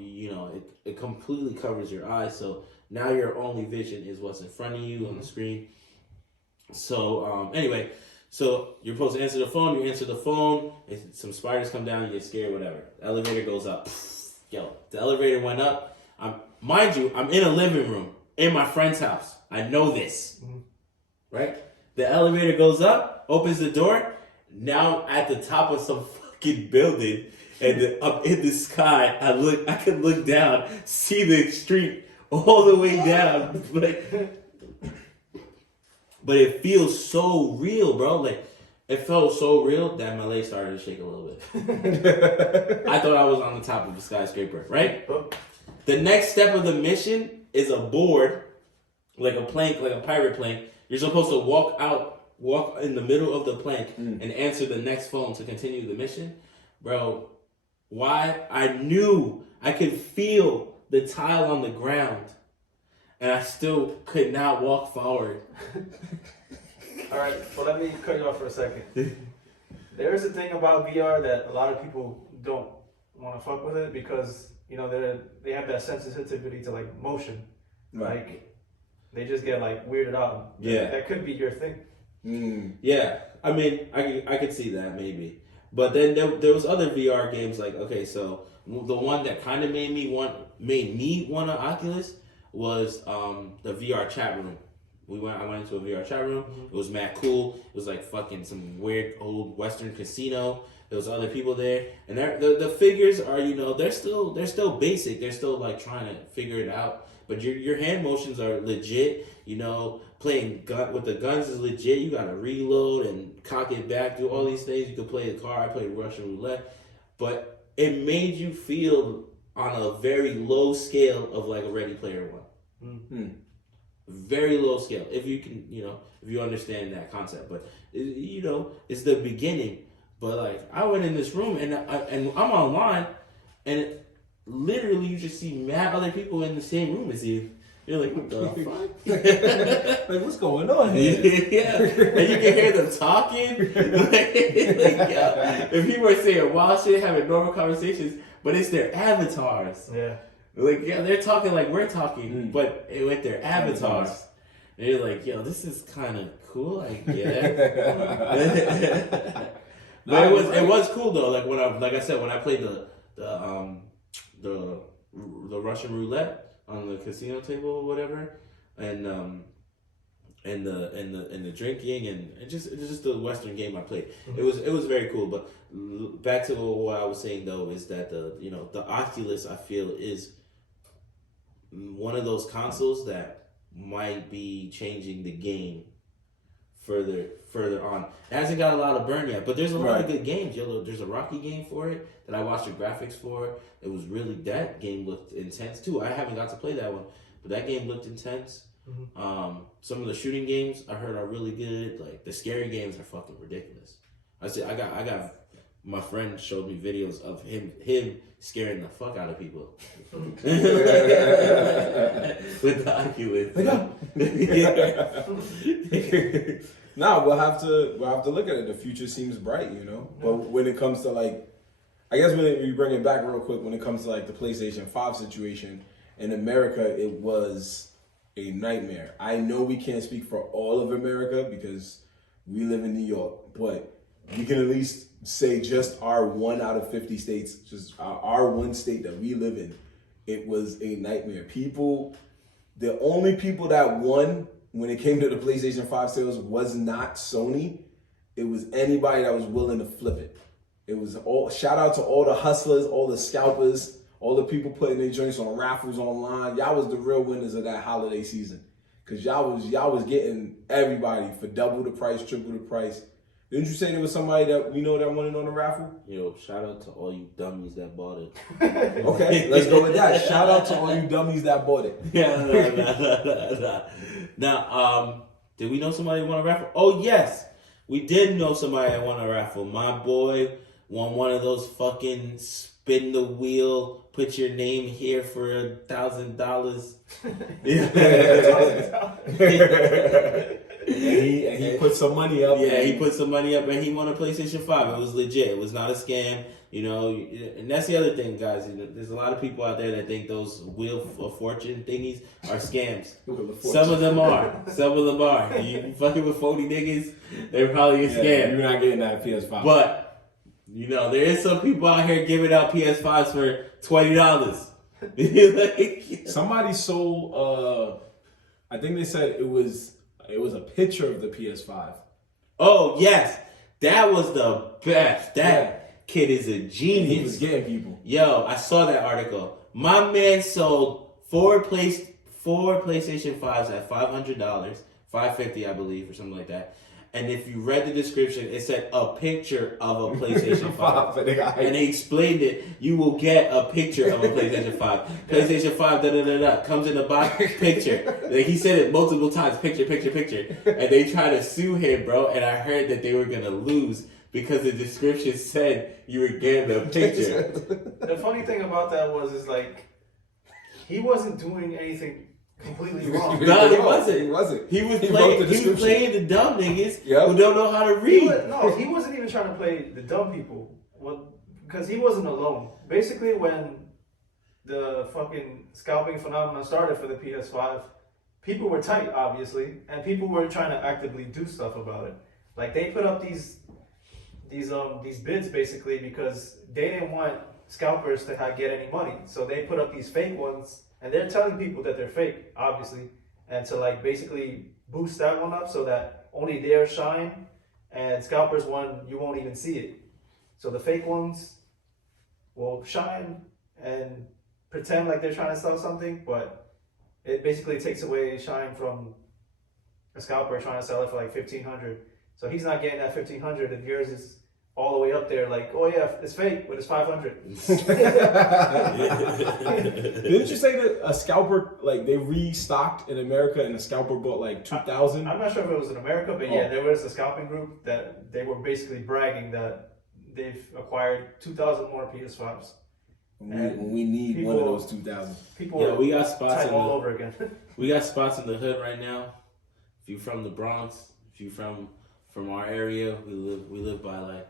it completely covers your eyes. So now your only vision is what's in front of you on the screen. So anyway, so you're supposed to answer the phone. You answer the phone. Some spiders come down. You get scared. Whatever. The elevator goes up. Yo, the elevator went up. Mind you, I'm in a living room in my friend's house. I know this, right? The elevator goes up, opens the door. Now at the top of some fucking building, and up in the sky, I can look down, see the street all the way down. But it feels so real, bro. Like, it felt so real that my legs started to shake a little bit. I thought I was on the top of a skyscraper, right? The next step of the mission is a board, like a plank, like a pirate plank. You're supposed to walk in the middle of the plank and answer the next phone to continue the mission. Bro, why? I knew I could feel the tile on the ground, and I still could not walk forward. All right, well, let me cut you off for a second. There's a thing about VR that a lot of people don't want to fuck with it because, they have that sensitivity to like motion. Right. Like, they just get like weirded out. Yeah. That could be your thing. Yeah, I mean, I could see that maybe. But then there was other VR games like, okay, so the one that kind of made me want an Oculus was the VR chat room. I went into a VR chat room. It was mad cool. It was like fucking some weird old Western casino. There was other people there, and the figures are they're still basic. They're still like trying to figure it out. But your hand motions are legit. Playing with the guns is legit. You gotta reload and cock it back. Do all these things. You can play the car. I played Russian roulette, but it made you feel on a very low scale of like a Ready Player One. Very low scale, if you can, if you understand that concept. But it's the beginning. But like, I went in this room and I'm online, and literally you just see mad other people in the same room as you. You're like, what the fuck? Like, what's going on here? Yeah, and you can hear them talking. And people are saying wild shit, having normal conversations, but it's their avatars. Yeah. Like, they're talking like we're talking, but with their avatars. And you're like, yo, this is kind of cool, I guess. But it was cool though. Like when I played the Russian roulette on the casino table or whatever, and the drinking and it's just the Western game I played. It was very cool. But back to what I was saying though is that the Oculus I feel is one of those consoles that might be changing the game further on. It hasn't got a lot of burn yet, but there's a lot of good games. There's a Rocky game for it that I watched the graphics for. It was really, that game looked intense too. I haven't got to play that one, but that game looked intense. Some of the shooting games I heard are really good. Like the scary games are fucking ridiculous. I got my friend showed me videos of him scaring the fuck out of people with the Oculus. Nah, we'll have to look at it. The future seems bright, you know. But when it comes to like, I guess when we bring it back real quick, when it comes to like the PlayStation 5 situation in America, it was a nightmare. I know we can't speak for all of America because we live in New York, but we can at least say just our 1 out of 50 states, just our one state that we live in, it was a nightmare. The only people that won when it came to the PlayStation 5 sales was not Sony. It was anybody that was willing to flip it. It was all, shout out to all the hustlers, all the scalpers, all the people putting their joints on raffles online. Y'all was the real winners of that holiday season. Cause y'all was getting everybody for double the price, triple the price. Didn't you say there was somebody that we know that won it on the raffle? Yo, shout out to all you dummies that bought it. Okay, let's go with that. Shout out to all you dummies that bought it. Yeah, Now, did we know somebody who won a raffle? Oh, yes. We did know somebody that won a raffle. My boy won one of those fucking spin the wheel, put your name here for $1,000. And he put some money up. Yeah, he put some money up and he won a PlayStation 5. It was legit. It was not a scam. You know, and that's the other thing, guys. You know, there's a lot of people out there that think those Wheel of Fortune thingies are scams. Some of them are. You fucking with phony niggas, they're probably a scam. You're not getting that PS5. But, you know, there is some people out here giving out PS5s for $20. Like, somebody sold, I think they said it was a picture of the PS5. oh, yes. That was the best. Kid is a genius. He was getting people. Yo, I saw that article. My man sold four PlayStation 5s at $500, $550 I believe, or something like that. And if you read the description, it said a picture of a PlayStation 5. And they explained it. You will get a picture of a PlayStation 5. PlayStation 5, comes in a box, picture. Like he said it multiple times, picture. And they try to sue him, bro. And I heard that they were going to lose because the description said you were getting a picture. The funny thing about that is like, he wasn't doing anything completely wrong. No, he wasn't. He was playing the dumb niggas who don't know how to read. He wasn't even trying to play the dumb people. Because he wasn't alone. Basically, when the fucking scalping phenomenon started for the PS5, people were tight, obviously, and people were trying to actively do stuff about it. Like they put up these bids basically because they didn't want scalpers to get any money. So they put up these fake ones. And they're telling people that they're fake, obviously, and to like basically boost that one up so that only theirs shine, and scalpers one you won't even see it. So the fake ones will shine and pretend like they're trying to sell something, but it basically takes away shine from a scalper trying to sell it for like $1,500. So he's not getting that $1,500, and yours is all the way up there, like, oh yeah, it's fake, but it's $500. Didn't you say that a scalper, like they restocked in America and a scalper bought like 2,000? I'm not sure if it was in America, but yeah, there was a scalping group that they were basically bragging that they've acquired 2,000 more PS5s. We need one of those 2,000. People we got spots all over again. We got spots in the hood right now. If you from the Bronx, if you from our area, we live by like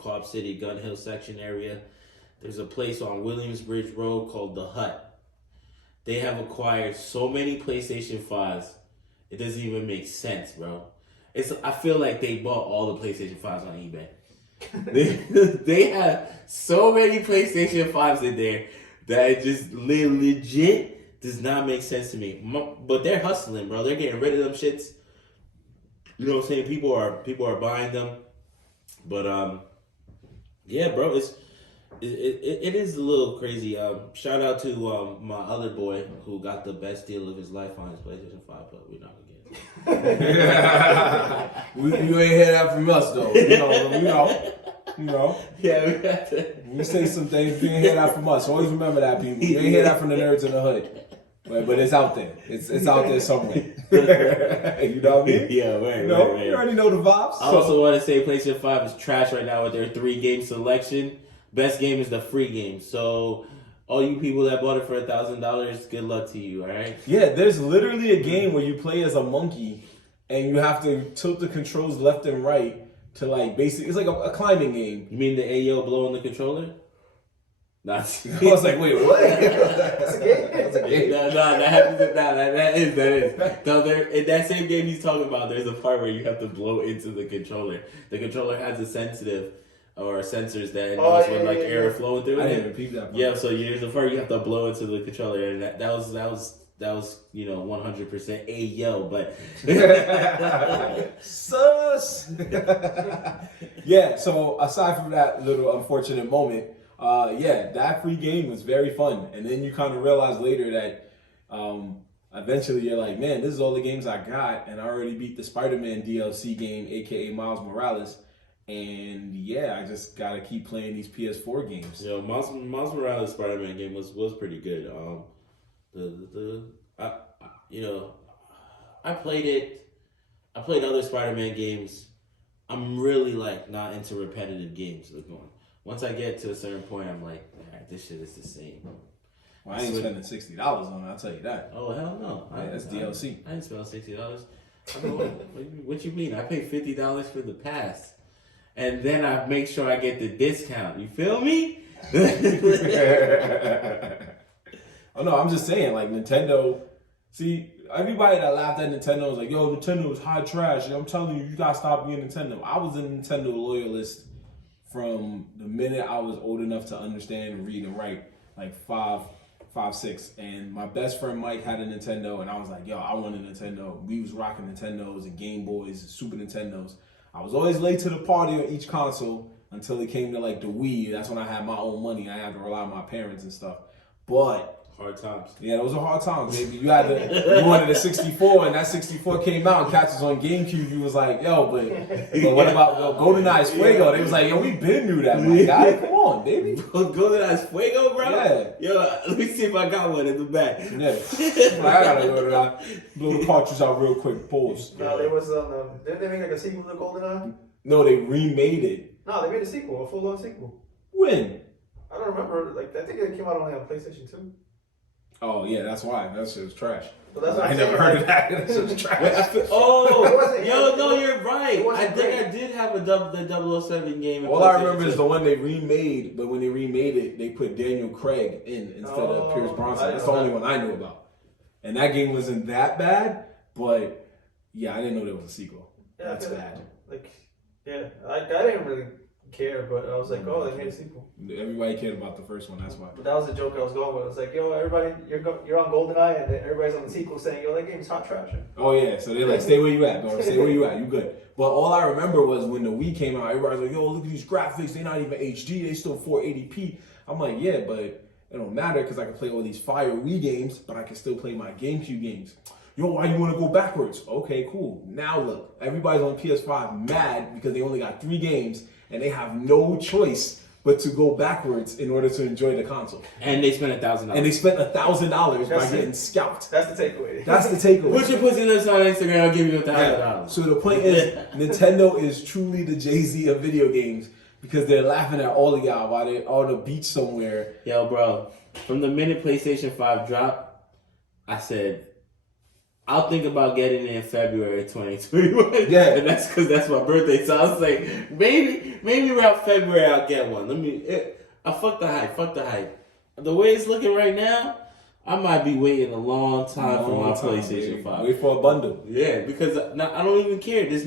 Cobb City, Gun Hill section area. There's a place on Williamsbridge Road called The Hut. They have acquired so many PlayStation 5s, it doesn't even make sense, bro. I feel like they bought all the PlayStation 5s on eBay. They have so many PlayStation 5s in there that it just legit does not make sense to me. But they're hustling, bro. They're getting rid of them shits You know what I'm saying? People are buying them, but yeah, bro, it is a little crazy. Shout out to my other boy who got the best deal of his life on his PlayStation 5, but we're not gonna get it. You ain't hear that from us though. You know. Yeah, we got to. We say some things, you ain't hear that from us. Always remember that, people. You ain't hear that from the nerds in the hood. But it's out there. It's out there somewhere. You know what I mean? Yeah, right, You know, right. you already know the vibes. I also want to say PlayStation 5 is trash right now with their 3-game selection. Best game is the free game. So all you people that bought it for $1,000, good luck to you, all right? Yeah, there's literally a game where you play as a monkey and you have to tilt the controls left and right to like basically, it's like a climbing game. You mean the Ayo blowing the controller? Not. I was like, wait, what? That's a game. That's a game. No, that is. No, in that same game he's talking about, there's a part where you have to blow into the controller. The controller has a sensitive or sensors that knows when air flowing through I it. didn't repeat that part. Yeah, so there's a part you have to blow into the controller, and that was 100% Ayo, but sus. Yeah. So aside from that little unfortunate moment. That free game was very fun. And then you kind of realize later that eventually you're like, man, this is all the games I got. And I already beat the Spider-Man DLC game, aka Miles Morales. And yeah, I just got to keep playing these PS4 games. You know, Miles Morales Spider-Man game was pretty good. I played it. I played other Spider-Man games. I'm really like not into repetitive games. Once I get to a certain point, I'm like, this shit is the same. Well, I ain't spending $60 on it, I'll tell you that. Oh, hell no. That's DLC. I didn't spend $60. What you mean? I paid $50 for the pass. And then I make sure I get the discount. You feel me? Oh, no, I'm just saying, like, Nintendo... See, everybody that laughed at Nintendo was like, yo, Nintendo is hot trash. I'm telling you, you gotta stop being Nintendo. I was a Nintendo loyalist from the minute I was old enough to understand and read and write, like 5, 6. And my best friend Mike had a Nintendo, and I was like, yo, I want a Nintendo. We was rocking Nintendos and Game Boys and Super Nintendos. I was always late to the party on each console until it came to like the Wii. That's when I had my own money. I had to rely on my parents and stuff. But hard times. Yeah, those were hard times, baby. You wanted a 64, and that 64 came out and catches on GameCube. You was like, yo, but what about GoldenEye's Fuego? They was like, yo, we been knew that, my guy. Come on, baby. GoldenEye's Fuego, bro? Yeah. Yo, let me see if I got one in the back. Yeah. I gotta blow the cartridge out real quick. Pause. No, there was didn't they make like a sequel to GoldenEye? No, they remade it. No, they made a sequel, a full-on sequel. When? I don't remember. Like I think it came out only on PlayStation 2. Oh yeah, that's why. That shit was trash. But that's what I I'm never saying, heard like, of that. That shit was trash. You're right. I think I did have the 007 game. All I remember is the one they remade, but when they remade it, they put Daniel Craig in instead of Pierce Brosnan. That's the only one I knew about. And that game wasn't that bad, but yeah, I didn't know there was a sequel. Yeah, That's bad. I didn't really care, but I was like, oh, they made a sequel. Everybody cared about the first one, that's why. But that was the joke I was going with. I was like, yo, everybody, you're on GoldenEye, and then everybody's on the sequel saying, yo, that game's hot trash. Oh yeah, so they're like, stay where you at, bro. Stay where you at. You good. But all I remember was when the Wii came out, everybody's like, yo, look at these graphics. They're not even HD. They still 480p. I'm like, yeah, but it don't matter because I can play all these fire Wii games, but I can still play my GameCube games. Yo, why you want to go backwards? Okay, cool. Now look, everybody's on PS5 mad because they only got 3 games and they have no choice but to go backwards in order to enjoy the console. And they spent $1,000. And they spent $1,000 by getting scalped. That's the takeaway. That's the takeaway. Put your pussy lips on Instagram, I'll give you $1,000. So the point is, Nintendo is truly the Jay-Z of video games because they're laughing at all of y'all while they're on the beach somewhere. Yo, bro, from the minute PlayStation 5 dropped, I said, I'll think about getting it in February 2021. Yeah. And that's because that's my birthday. So I was like, maybe around February I'll get one. Fuck the hype. The way it's looking right now, I might be waiting a long time for my PlayStation 5. Wait for a bundle. Yeah, because I don't even care. There's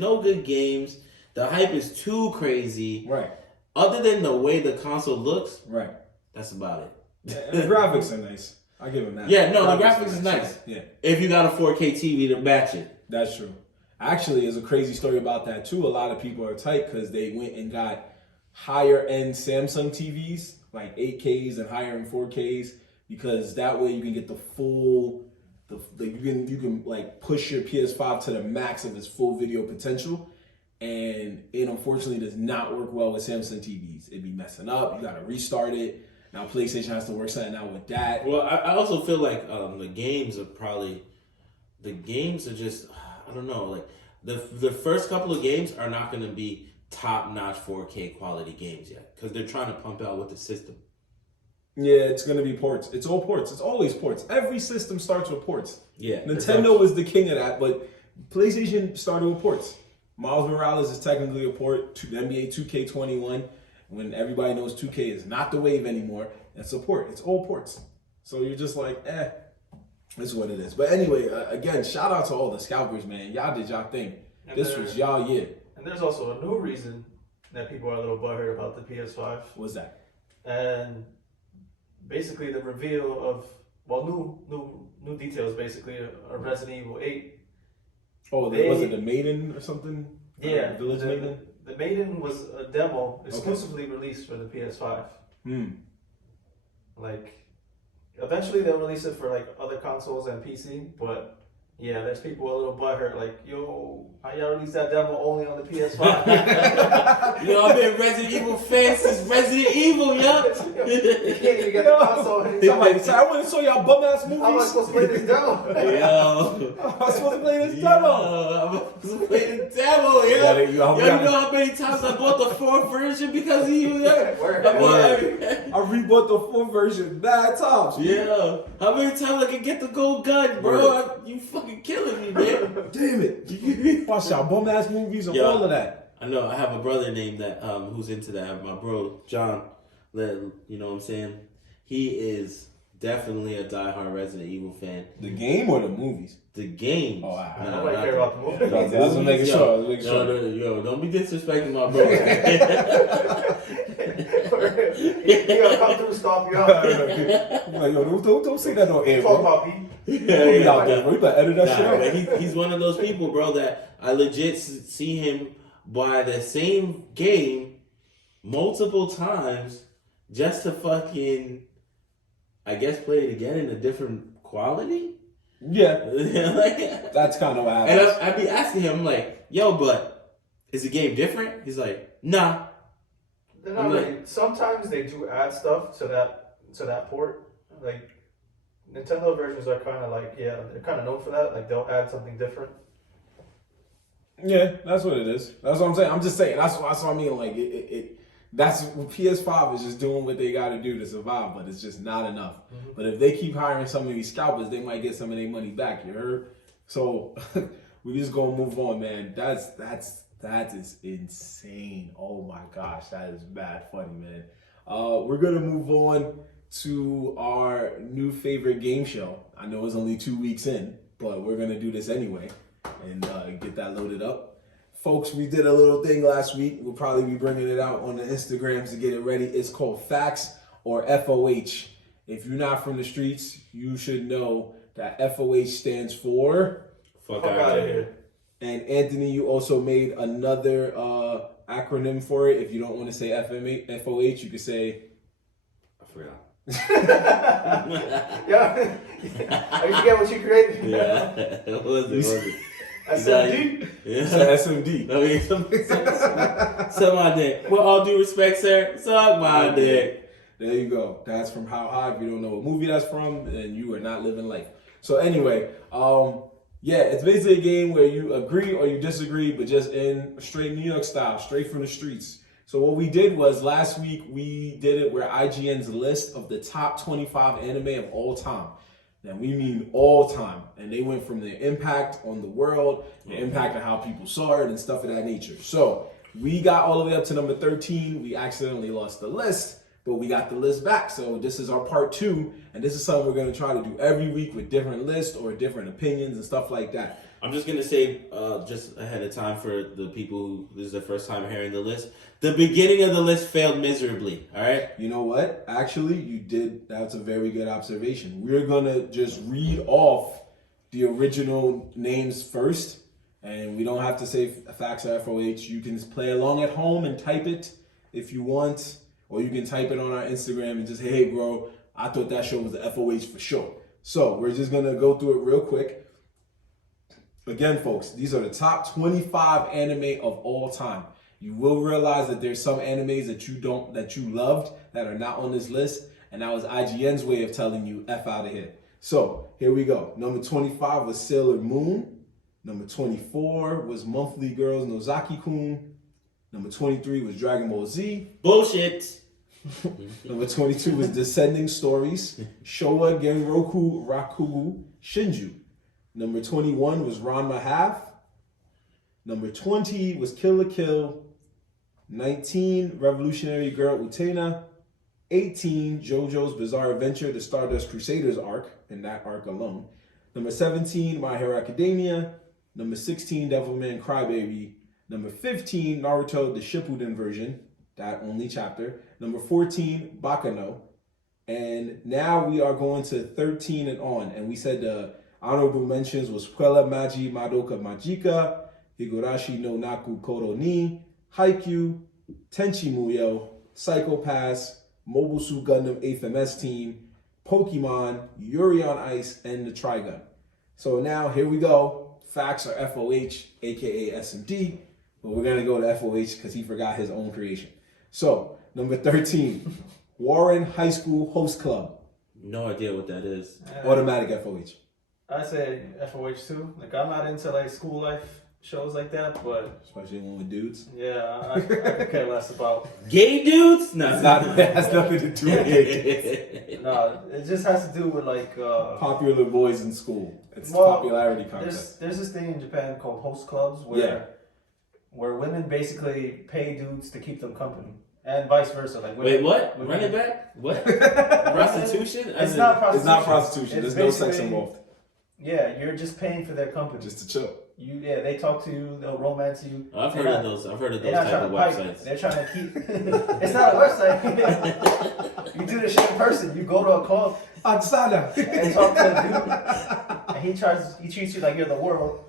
no good games. The hype is too crazy. Right. Other than the way the console looks, right. That's about it. Yeah, and the graphics are nice. I give them that. Yeah, no, the graphics is nice. Yeah. If you got a 4K TV to match it. That's true. Actually, there's a crazy story about that too. A lot of people are tight because they went and got higher end Samsung TVs, like 8Ks and higher end 4Ks, because that way you can get the full, you can like push your PS5 to the max of its full video potential. And it unfortunately does not work well with Samsung TVs. It'd be messing up. You gotta restart it. Now PlayStation has to work something out with that. Well, I also feel like the games are just, I don't know, like the first couple of games are not going to be top-notch 4K quality games yet because they're trying to pump out with the system. Yeah, it's going to be ports. It's all ports. It's always ports. Every system starts with ports. Yeah. Nintendo was the king of that, but PlayStation started with ports. Miles Morales is technically a port to the NBA 2K21 when everybody knows 2K is not the wave anymore. It's a port. It's all ports. So you're just like, it's what it is. But anyway, again, shout out to all the scalpers, man. Y'all did y'all thing. And this was y'all year. And there's also a new reason that people are a little butthurt about the PS5. What's that? And basically the reveal of, new details, basically, of Resident Evil 8. Oh, was it the Maiden or something? Yeah. Village Maiden? The Maiden was a demo exclusively released for the PS5. Like, eventually they'll release it for like other consoles and PC, but yeah, there's people a little butthurt like, yo, how y'all release that demo only on the PS5? Yo, I've been Resident Evil fan since Resident Evil, yo. You can't even get the console. Somebody said, I want to show y'all bum ass movies. How am I supposed to play this demo? Yo. I'm supposed to play this demo. I'm supposed to play the demo, yo. You know how many times I bought the 4th version because of you, yo? I rebought the 4th version 9 times. Yeah. How many times I can get the gold gun, bro? You fucking killing me, man. Damn it. Watch out, bum ass movies and all of that. I know. I have a brother named that who's into that. My bro, John. You know what I'm saying? He is definitely a diehard Resident Evil fan. The game or the movies? The game. Oh, I don't care about the movie. That's what making sure. Yo, don't be disrespecting my bro. He gonna come through and stop you out. Like, yo, don't say that on air, Talk bro. about me. You better edit that shit out. He's one of those people, bro, that I legit see him buy the same game multiple times just to fucking, I guess, play it again in a different quality. Yeah. Like, that's kind of what happens. And I'd be asking him, like, yo, but is the game different? He's like, nah. They're not really. Sometimes they do add stuff to that port. Like, Nintendo versions are kind of like, they're kind of known for that. Like, they'll add something different. Yeah, that's what it is. That's what I'm saying. I'm just saying. That's what I mean. Like, that's PS5 is just doing what they got to do to survive, but it's just not enough. Mm-hmm. But if they keep hiring some of these scalpers, they might get some of their money back. You heard? So we just gonna move on, man. That is insane. Oh my gosh, that is bad funny, man. We're gonna move on to our new favorite game show. I know it's only 2 weeks in, but we're gonna do this anyway and get that loaded up. Folks, we did a little thing last week. We'll probably be bringing it out on the Instagrams to get it ready. It's called Facts or FOH. If you're not from the streets, you should know that FOH stands for Fuck out of here. And Anthony, you also made another acronym for it. If you don't want to say FOH, you could say... I forgot. Yeah. I forget what you created. Yeah. What was it? SMD? Yeah. SMD. I mean, suck my dick. With all due respect, sir, suck my dick. There you go. That's from How High. If you don't know what movie that's from, then you are not living life. So anyway, it's basically a game where you agree or you disagree, but just in straight New York style, straight from the streets. So what we did was last week we did it where IGN's list of the top 25 anime of all time. Now we mean all time, and they went from their impact on the world, their impact on how people saw it, and stuff of that nature. So we got all the way up to number 13. We accidentally lost the list, but we got the list back. So this is our part 2, and this is something we're going to try to do every week with different lists or different opinions and stuff like that. I'm just going to say, just ahead of time for the people who this is their first time hearing the list, the beginning of the list failed miserably, all right? You know what? Actually, you did. That's a very good observation. We're going to just read off the original names first, And we don't have to say facts or FOH. You can play along at home and type it if you want. Or you can type it on our Instagram and just, hey, bro, I thought that show was the FOH for sure. So we're just going to go through it real quick. Again, folks, these are the top 25 anime of all time. You will realize that there's some animes that you loved that are not on this list. And that was IGN's way of telling you F out of here. So here we go. Number 25 was Sailor Moon. Number 24 was Monthly Girls Nozaki-kun. Number 23 was Dragon Ball Z. Bullshit. Number 22 was Descending Stories. Showa Genroku Rakugo Shinju. Number 21 was Ranma Half. Number 20 was Kill la Kill. 19, Revolutionary Girl Utena. 18, JoJo's Bizarre Adventure, the Stardust Crusaders arc, and that arc alone. Number 17, My Hero Academia. Number 16, Devilman Crybaby. Number 15, Naruto, the Shippuden version, that only chapter. Number 14, Bakano. And now we are going to 13 and on. And we said the honorable mentions was Puella Magi Madoka Magica, Higurashi no Naku Koro ni, Haikyuu, Tenchi Muyo, Psycho Pass, Mobile Suit Gundam 8th MS Team, Pokemon, Yuri on Ice, and the Trigun. So now here we go. Facts are FOH, aka SMD, but we're gonna go to FOH because he forgot his own creation. So number 13, Warren High School Host Club. No idea what that is. Automatic FOH. I say FOH too. Like I'm not into like school life shows like that, but Especially one with dudes. yeah, I could care less about. Gay dudes? No, It has nothing to do with it. No, it just has to do with like Popular boys in school. It's well, popularity contest. There's this thing in Japan called host clubs where women basically pay dudes to keep them company, and vice versa. Like women, Wait, what? women- Run it back? What? Prostitution? It's not prostitution. It's not prostitution. It's There's no sex basically- involved. Yeah, you're just paying for their company. Just to chill. They talk to you, they'll romance you. I've heard of those. I've heard of They're those not type trying of to pipe. websites. They're trying to keep. It's not a website. You do this shit in person. You go to a club Outside. and talk to a dude, and he treats you like you're the world,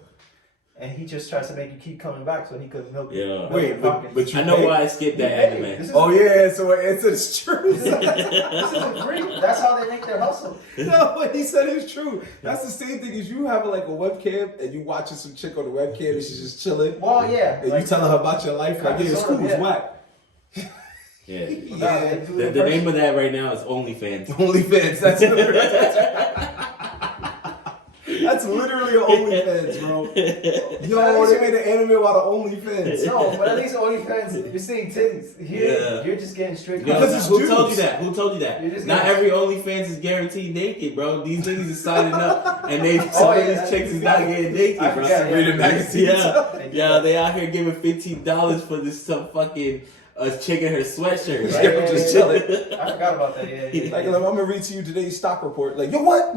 and he just tries to make you keep coming back so he could milk. Yeah. milk Wait, your but pockets. you I know pay? why I skipped that Hey, anime. this is- Oh yeah, so our answer is true. This isn't free. That's how they make their hustle. No, what he said is true. That's the same thing as you having like a webcam and you watching some chick on the webcam and she's just chilling. Well, yeah. And you telling her about your life, like, yeah, it's cool, it's whack. Yeah. Nah, they do it in The name person. of that right now is OnlyFans. OnlyFans, that's literally an OnlyFans, bro. Yo, they made an anime about an OnlyFans. No, but at least OnlyFans, you're seeing titties. Here, Yeah. you're just getting straight. Yo, Because it's who dudes. told you that? Who told you that? You're just Not gonna- every OnlyFans is guaranteed naked, bro. These niggas is signing up, and they some Oh, of yeah, these chicks is I- not getting naked, I bro. forgot, yeah. Reading magazines. Yeah, they out here giving $15 for this some fucking chick in her sweatshirt. Yeah, Right? just chilling. I forgot about that. Yeah. Like, I'm gonna read to you today's stock report. Like, yo, what?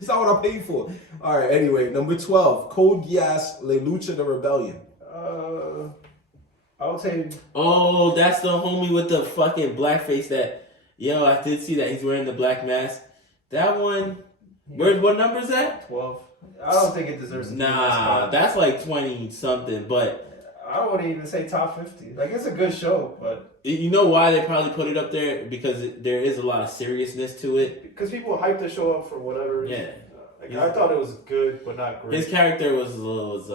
It's not what I paid for. All right, anyway, number 12, Code Geass, Le Lucha de Rebellion. I would say Oh, that's the homie with the fucking blackface that. Yo, I did see that he's wearing the black mask. That one. What number is that? 12. I don't think it deserves. To be this Nah, spot. that's like 20 something. But I wouldn't even say top 50. Like it's a good show, but you know why they probably put it up there? Because there is a lot of seriousness to it. because people hype the show up for whatever reason. Yeah. Like, I thought it was good, but not great. His character was it was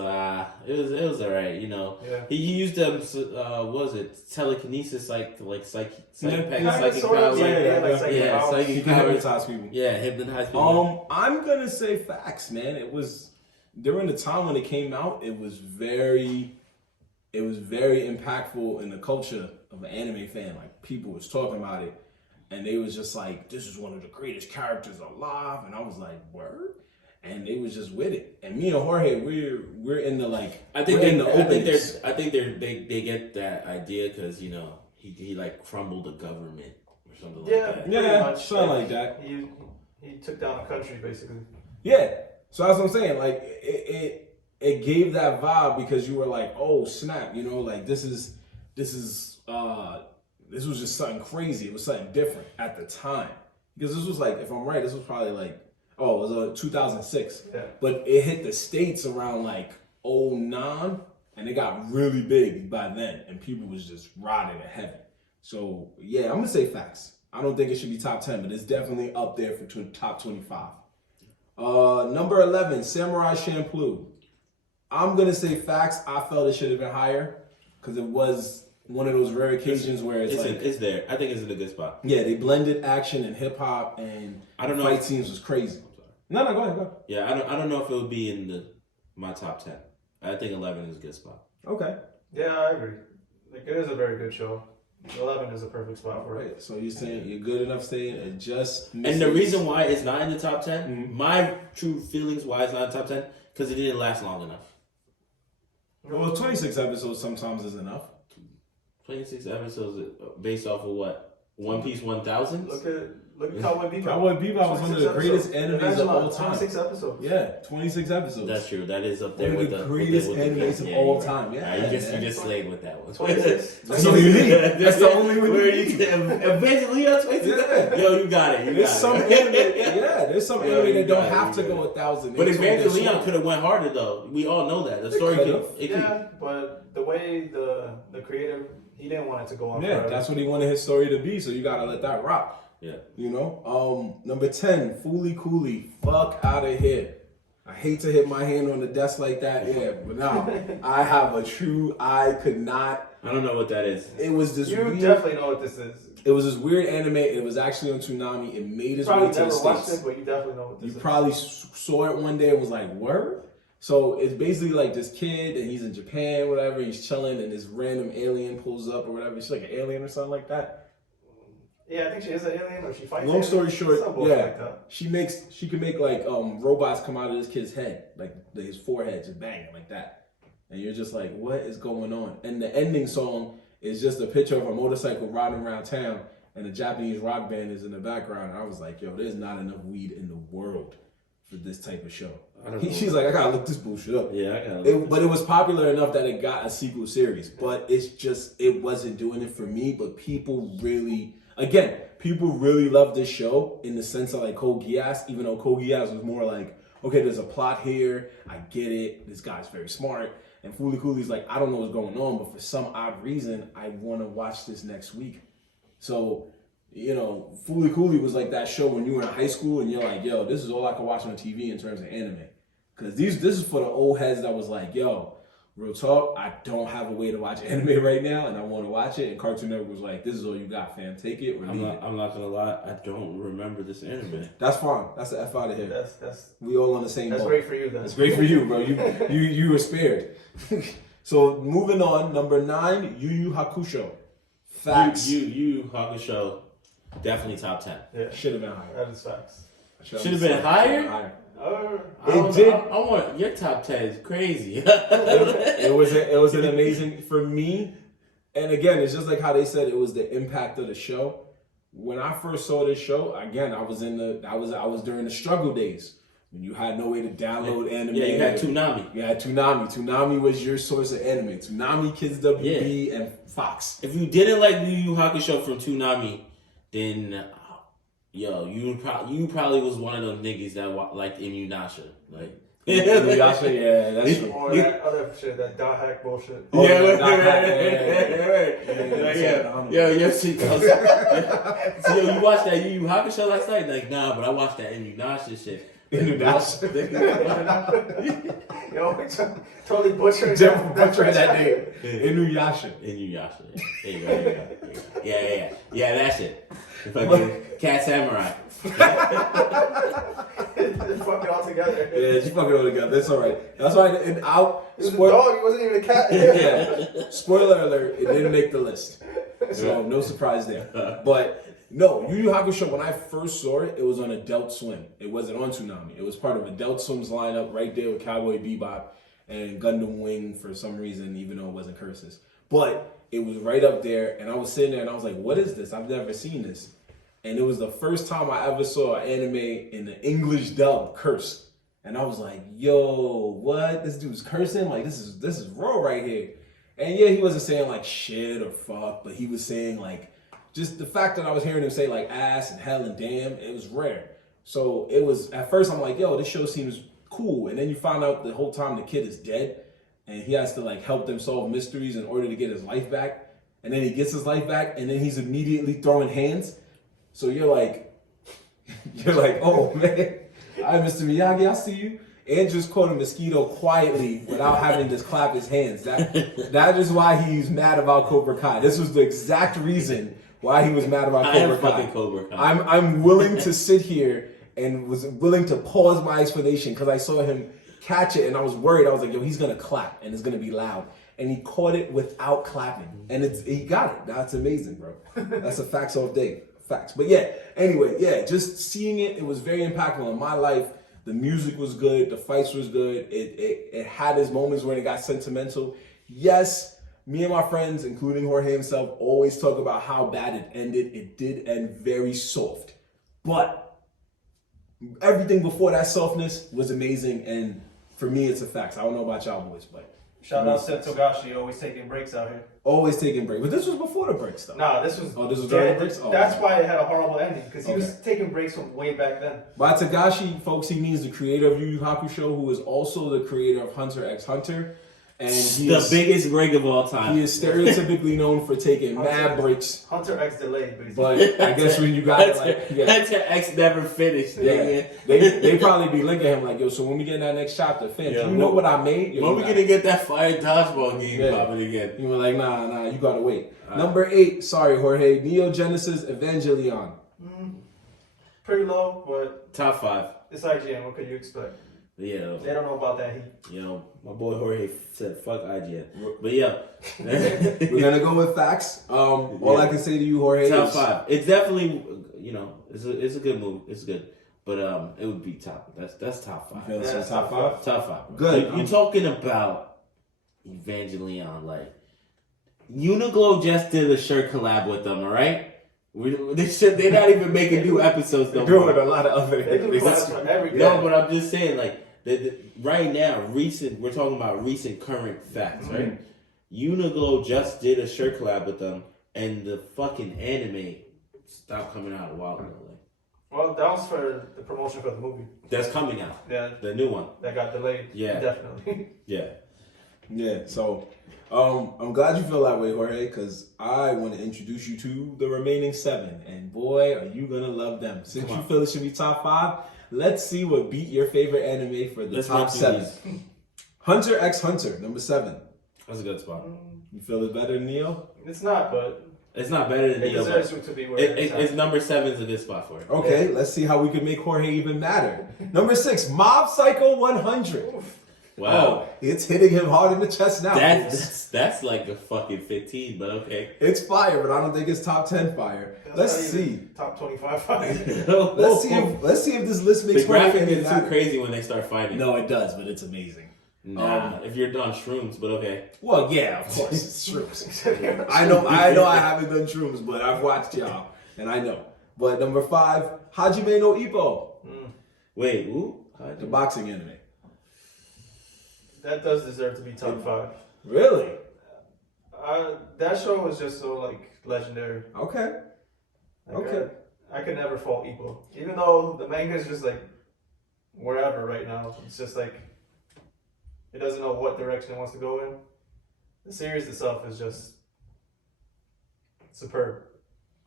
alright, you know. Yeah. He used what was it, telekinesis, psychic Kind of, psychic sort of, power. yeah, like psychic Yeah, powers. psychic You can powers. hypnotize people. Yeah, hypnotize people. I'm gonna say facts, man. It was during the time when it came out. It was very impactful in the culture of an anime fan. Like people was talking about it, and they was just like, "This is one of the greatest characters alive," and I was like, "Word." And they was just with it. And me and Jorge, we're in the like. I think we're in the they get that idea because you know he like crumbled the government or something Yeah. like that. Yeah, Pretty much, something like that. He took down a country basically. Yeah. So that's what I'm saying. Like it gave that vibe because you were like, oh snap, you know, like this was just something crazy. It was something different at the time. Because this was like, if I'm right, this was probably like, it was 2006. Yeah. But it hit the States around like 09, and it got really big by then, and people was just riding it heavy. So yeah, I'm gonna say facts. I don't think it should be top 10, but it's definitely up there for top 25. Number 11, Samurai Champloo. I'm gonna say facts. I felt it should have been higher because it was one of those rare occasions where it's there. I think it's in a good spot. Yeah, they blended action and hip hop, and I don't know. Fight scenes was crazy. No, go ahead. Yeah, I don't know if it would be in my top 10. I think 11 is a good spot. Okay. Yeah, I agree. Like, it is a very good show. 11 is a perfect spot for it. So you're saying you're good enough saying it just And the reason why it's not in the top 10, mm-hmm. my true feelings why it's not in the top 10, because it didn't last long enough. Well, 26 episodes sometimes is enough. 26 episodes based off of what? One Piece 1000? Look at Cowboy Bebop. Cowboy Bebop was one of the greatest animes of all time. 26 episodes. Yeah, 26 episodes. That's true. That is up there one with of the greatest animes of all time. Yeah, you just slayed with that one. 26. That's all you need. That's the only one you need. Evangelina 26. Yeah. Yo, you got it. There's some anime that don't have to go 1,000. But Evangelina could have went harder though. We all know that. The story could. Yeah, but the way the creator, he didn't want it to go on. Yeah, forever. that's what he wanted his story to be. So you gotta let that rock. Yeah. You know? Number 10, Fooly Cooley. Fuck out of here. I hate to hit my hand on the desk like that. Yeah, but now I have I could not. I don't know what that is. It was this You weird, definitely know what this is. It was this weird anime. It was actually on Toonami. It made its way Probably to the never watched States. it, but you definitely know what this is. You probably saw it one day and was like, word? So it's basically like this kid and he's in Japan, whatever. He's chilling and this random alien pulls up or whatever. She's like an alien or something like that. Yeah, I think she is an alien or she fights. Long story short, yeah, like that. she can make like robots come out of this kid's head, like his forehead, just bang like that, and you're just like, what is going on? And the ending song is just a picture of a motorcycle riding around town, and a Japanese rock band is in the background. And I was like, yo, there's not enough weed in the world for this type of show. She's like, I gotta look this bullshit up. Yeah, I gotta. But it was popular enough that it got a sequel series, but it wasn't doing it for me. But people really loved this show in the sense of like Code Geass, even though Code Geass was more like, okay, there's a plot here, I get it, this guy's very smart. And Fooly Cooley's like, I don't know what's going on, but for some odd reason, I want to watch this next week. So, you know, Fooly Cooley was like that show when you were in high school and you're like, yo, this is all I can watch on TV in terms of anime. Because this is for the old heads that was like, yo, real talk, I don't have a way to watch anime right now, and I want to watch it. And Cartoon Network was like, "This is all you got, fam. Take it or leave it." I'm not gonna lie, I don't remember this anime. That's fine. That's the F out of here. That's we all on the same boat. That's great for you, then. That's great for you, bro. You were spared. So moving on, number 9, Yu Yu Hakusho. Facts. Yu Hakusho, definitely top 10. Yeah, should have been higher. that is facts. Should have been higher. I want your top 10 is crazy. it was an amazing for me, and again, it's just like how they said it was the impact of the show. When I first saw this show, again, I was during the struggle days when you had no way to download anime. Yeah, you had Toonami. You had Toonami. Toonami was your source of anime. Toonami, Kids WB, and Fox. If you didn't like Yu Yu Hakusho from Toonami, then yo, you probably was one of those niggas that liked Inuyasha. Like Inuyasha, yeah, that's true. Or that other shit, that dot hack bullshit. Oh, yeah, shit. So yo, you watched that Yu Yu Hakusho last night? Like, nah, but I watched that Inuyasha shit. Inuyasha. Yo, totally butchering that name. Inuyasha. There you go. Yeah, that shit. Fucking Cat Samurai. Just fuck it all together. Yeah, just fuck it all together. That's all right. That's why. It was a dog. It wasn't even a cat. Yeah. Spoiler alert: it didn't make the list, so no surprise there. But no, Yu Yu Hakusho. When I first saw it, it was on Adult Swim. It wasn't on Toonami. It was part of Adult Swim's lineup, right there with Cowboy Bebop and Gundam Wing for some reason, even though it wasn't curses. But it was right up there, and I was sitting there, and I was like, "What is this? I've never seen this." And it was the first time I ever saw an anime in the English dub curse, and I was like, "Yo, what? This dude's cursing? Like this is raw right here." And yeah, he wasn't saying like shit or fuck, but he was saying like just the fact that I was hearing him say like ass and hell and damn, it was rare. So it was at first I'm like, "Yo, this show seems cool," and then you find out the whole time the kid is dead. and he has to like help them solve mysteries in order to get his life back. And then he gets his life back, and then he's immediately throwing hands. So you're like, oh man, hi Mr. Miyagi, I see you. And just caught a mosquito quietly without having to clap his hands. That is why he's mad about Cobra Kai. This was the exact reason why he was mad about Cobra Kai. Fucking Cobra Kai. I'm willing to sit here and was willing to pause my explanation because I saw him catch it and I was worried. I was like, yo, he's gonna clap and it's gonna be loud. And he caught it without clapping. And he got it. That's amazing, bro. That's a facts all day. Facts. But yeah, anyway, yeah, just seeing it was very impactful in my life. The music was good. The fights was good. It had its moments when it got sentimental. Yes, me and my friends, including Jorge himself, always talk about how bad it ended. It did end very soft. But everything before that softness was amazing. And for me, it's a fact. I don't know about y'all boys, but shout out to Togashi, always taking breaks out here. always taking breaks. But this was before the breaks, though. Nah, this was. Oh, this was during the breaks? Oh, that's okay. why it had a horrible ending, because he was taking breaks from way back then. By Togashi, folks, he means the creator of Yu Yu Hakusho, who is also the creator of Hunter x Hunter. And he the is, biggest break of all time. he is stereotypically known for taking mad breaks. Hunter X delayed, basically. But I guess when you got it, like, yeah. Hunter X never finished. Yeah. They probably be linking him like, yo, so when we get in that next chapter, fam, Yeah, you know what I made? Yo, When we gonna get that fire dodgeball game popping again? You were like, nah, you gotta wait. Number 8, sorry, Jorge, Neo Genesis Evangelion. Pretty low, but Top 5. it's IGN. What could you expect? Yeah. They don't know about that heat. You know, my boy Jorge said fuck IGN. But yeah. We're gonna go with facts. All I can say to you, Jorge, Top is 5. It's definitely, you know, it's a good movie. It's good. But it would be top. That's top 5. You feel Yeah, so top 5? Top 5. Bro. Good. You're talking about Evangelion, like Uniqlo just did a shirt collab with them, all right? They're not even making new episodes no They're more. doing a lot of other They do things. collabs for everything. No, but I'm just saying, like, right now, we're talking about recent current facts, right? Uniqlo just did a shirt collab with them, and the fucking anime stopped coming out a while ago. Like, Well, that was for the promotion for the movie. that's coming out, Yeah, the new one. that got delayed. Yeah. Definitely. Yeah. Yeah, so I'm glad you feel that way, Jorge, because I want to introduce you to the remaining 7. And boy, are you going to love them. Since you feel it should be top 5, let's see what beat your favorite anime for the Let's top run through 7. these. Hunter x Hunter, number 7. That's a good spot. You feel it better than Neo? It's not, but It's not better than it Neo, deserves but to be where it's number 7 is a good spot for it. Okay, let's see how we can make Jorge even madder. Number 6, Mob Psycho 100. Wow. Oh, it's hitting him hard in the chest now. That's like a fucking 15, but okay. It's fire, but I don't think it's top 10 fire. Let's That's not see. even top 25. Let's see if this list The makes Jorge graphic even is too madder. crazy when they start fighting. No, it does, but it's amazing. Nah, if you're on shrooms, but okay. Well, yeah, of course, it's shrooms. I know I haven't done shrooms, but I've watched y'all, and I know. But number 5, Hajime no Ippo, Wait, ooh? the boxing anime. That does deserve to be top 5. Really? That show was just so like legendary. Okay. Like, Okay. I could never fault Ippo, even though the manga is just like wherever right now. It's just like it doesn't know what direction it wants to go in. The series itself is just superb.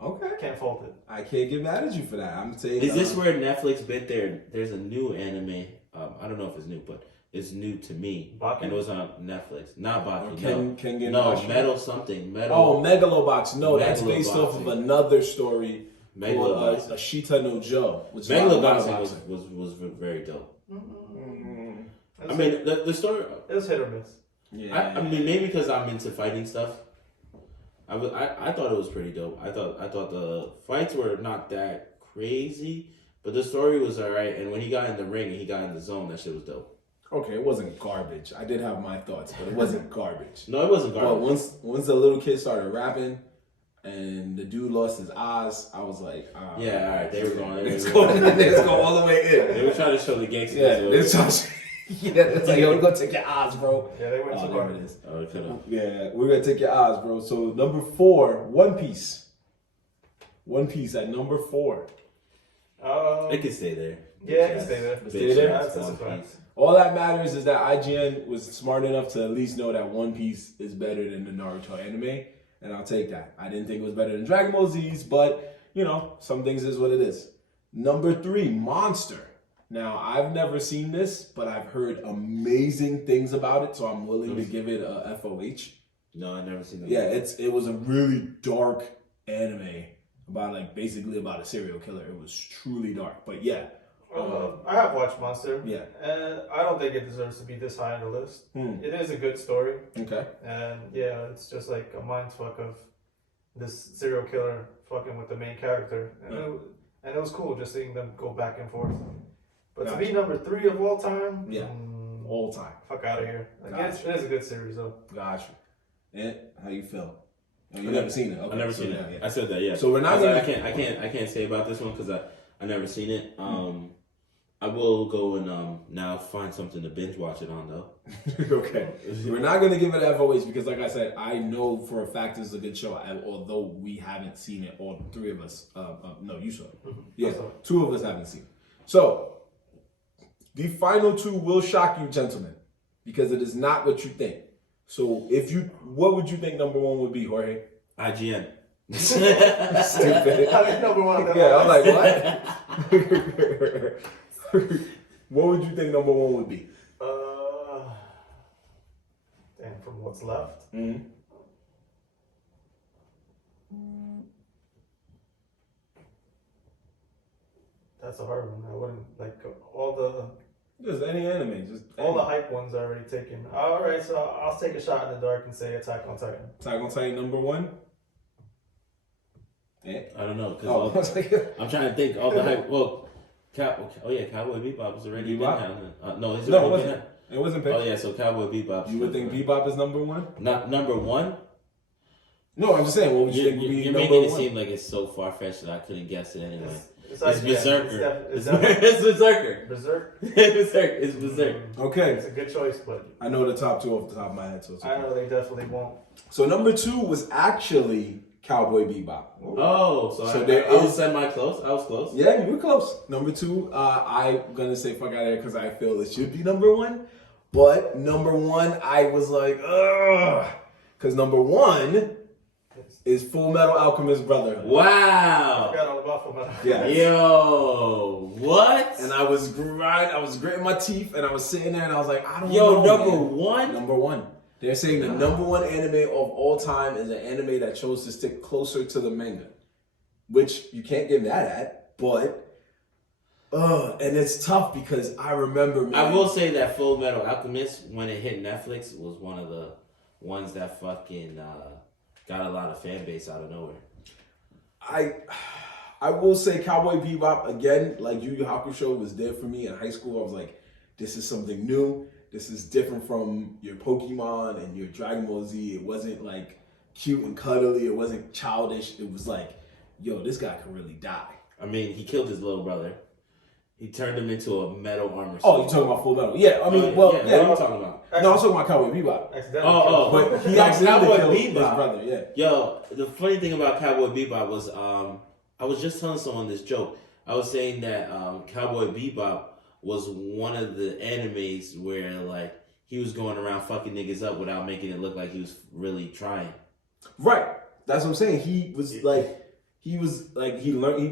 Okay. Can't fault it. I can't get mad at you for that. I'm saying. Is this where Netflix bit there? There's a new anime. I don't know if it's new, but it's new to me. Baki? And it was on Netflix. Not Baki. Kengan no, Ashura? Metal something. Metal. Oh, Megalobox. No, that's based off of Megaloboxing. another story called Megaloboxing. Ashita no Joe. Which is about Megaloboxing was very dope. I mean, the story. It was hit or miss. Yeah. I mean, maybe because I'm into fighting stuff. I thought it was pretty dope. I thought the fights were not that crazy, but the story was alright. And when he got in the ring and he got in the zone, that shit was dope. Okay, it wasn't garbage. I did have my thoughts, but it wasn't garbage. No, it wasn't But garbage. once the little kid started rapping and the dude lost his eyes, I was like, Yeah, alright, they were going. Let's go all the way in. They were trying to show the gangsters. It's like, yo, we're gonna take your eyes, bro. Yeah, they went Oh, too there far. it is. Oh, it could've. Yeah, we're gonna take your eyes, bro. So number 4, One Piece. One Piece at number 4. It could stay there. Yeah, I can stay there. Stay there? That's One fine. Piece. All that matters is that IGN was smart enough to at least know that One Piece is better than the Naruto anime, and I'll take that. I didn't think it was better than Dragon Ball Z's, but, you know, some things is what it is. Number 3, Monster. Now, I've never seen this, but I've heard amazing things about it, so I'm willing to give it a FOH. No, I've never seen that. Yeah, it was a really dark anime about, like, basically about a serial killer. It was truly dark, but yeah. I have watched Monster. Yeah. And I don't think it deserves to be this high on the list. It is a good story. Okay. And yeah, it's just like a mindfuck of this serial killer fucking with the main character. And it was cool just seeing them go back and forth. But to be number 3 of all time, Yeah. All time. fuck out of here. Like, Gotcha. it is a good series though. Gotcha. And how you feel? Oh, you never seen it? Okay, I've never so seen yeah, it. yeah. I said that, yeah. So we're not I gonna. I can't say about this one because I never seen it. I will go and now find something to binge watch it on though. Okay. We're not gonna give it an FOH because, like I said, I know for a fact this is a good show. Although we haven't seen it, all 3 of us. No, you saw it. Yeah, 2 of us haven't seen it. So the final 2 will shock you, gentlemen, because it is not what you think. So what would you think number 1 would be, Jorge? IGN. Stupid. I think number 1 of them. Yeah, I'm like, what? What would you think number 1 would be? Damn, from what's left. Mm-hmm. That's a hard one. I wouldn't like all the Just any anime, just all the hype ones are already taken. All right, so I'll take a shot in the dark and say Attack on Titan. Attack on Titan number 1. Yeah. I don't know because Oh, I was like, I'm trying to think all the hype. Well, Cowboy Bebop was already Bebop? been no, it's No, it already wasn't. been out. It wasn't picked. Oh yeah, so Cowboy Bebop. You would think Bebop is number 1? Not number 1. No, I'm just saying. What would you think would be You're number making it 1? seem like it's so far fetched that I couldn't guess it anyway. It's Berserker. It's It's Berserker. Berserk. It's Berserk. Okay, It's a good choice, but I know the top 2 off the top of my head. So, it's I okay. know they definitely won't. So number 2 was actually Cowboy Bebop. Oh, so there I was is- semi-close. I was close. Yeah, you were close. Number 2, I'm gonna say fuck out of here because I feel it should be number 1. But number 1, I was like, ugh, because number 1 is Full Metal Alchemist Brotherhood. I Wow. forgot all about Fullmetal. Yeah. Yo, what? And I was gritting my teeth, and I was sitting there, and I was like, I don't Yo, know. number man. 1. Number 1. They're saying the number 1 anime of all time is an anime that chose to stick closer to the manga, which you can't get mad at, but and it's tough because I remember, man. I will say that Full Metal Alchemist, when it hit Netflix, was one of the ones that fucking got a lot of fan base out of nowhere. I will say Cowboy Bebop, again, like Yu Yu Hakusho, was there for me in high school. I was like, this is something new. This is different from your Pokemon and your Dragon Ball Z. It wasn't like cute and cuddly. It wasn't childish. It was like, yo, this guy could really die. I mean, he killed his little brother. He turned him into a metal armor suit. Oh, you're talking about Full Metal? Yeah, I mean, yeah, well, what yeah. are you talking about? No, I was talking about Cowboy Bebop. Accidentally. Oh, But he No, accidentally Cowboy killed his Bebop. brother, yeah. Yo, the funny thing about Cowboy Bebop was, I was just telling someone this joke. I was saying that Cowboy Bebop was one of the animes where, like, he was going around fucking niggas up without making it look like he was really trying. Right. That's what I'm saying. He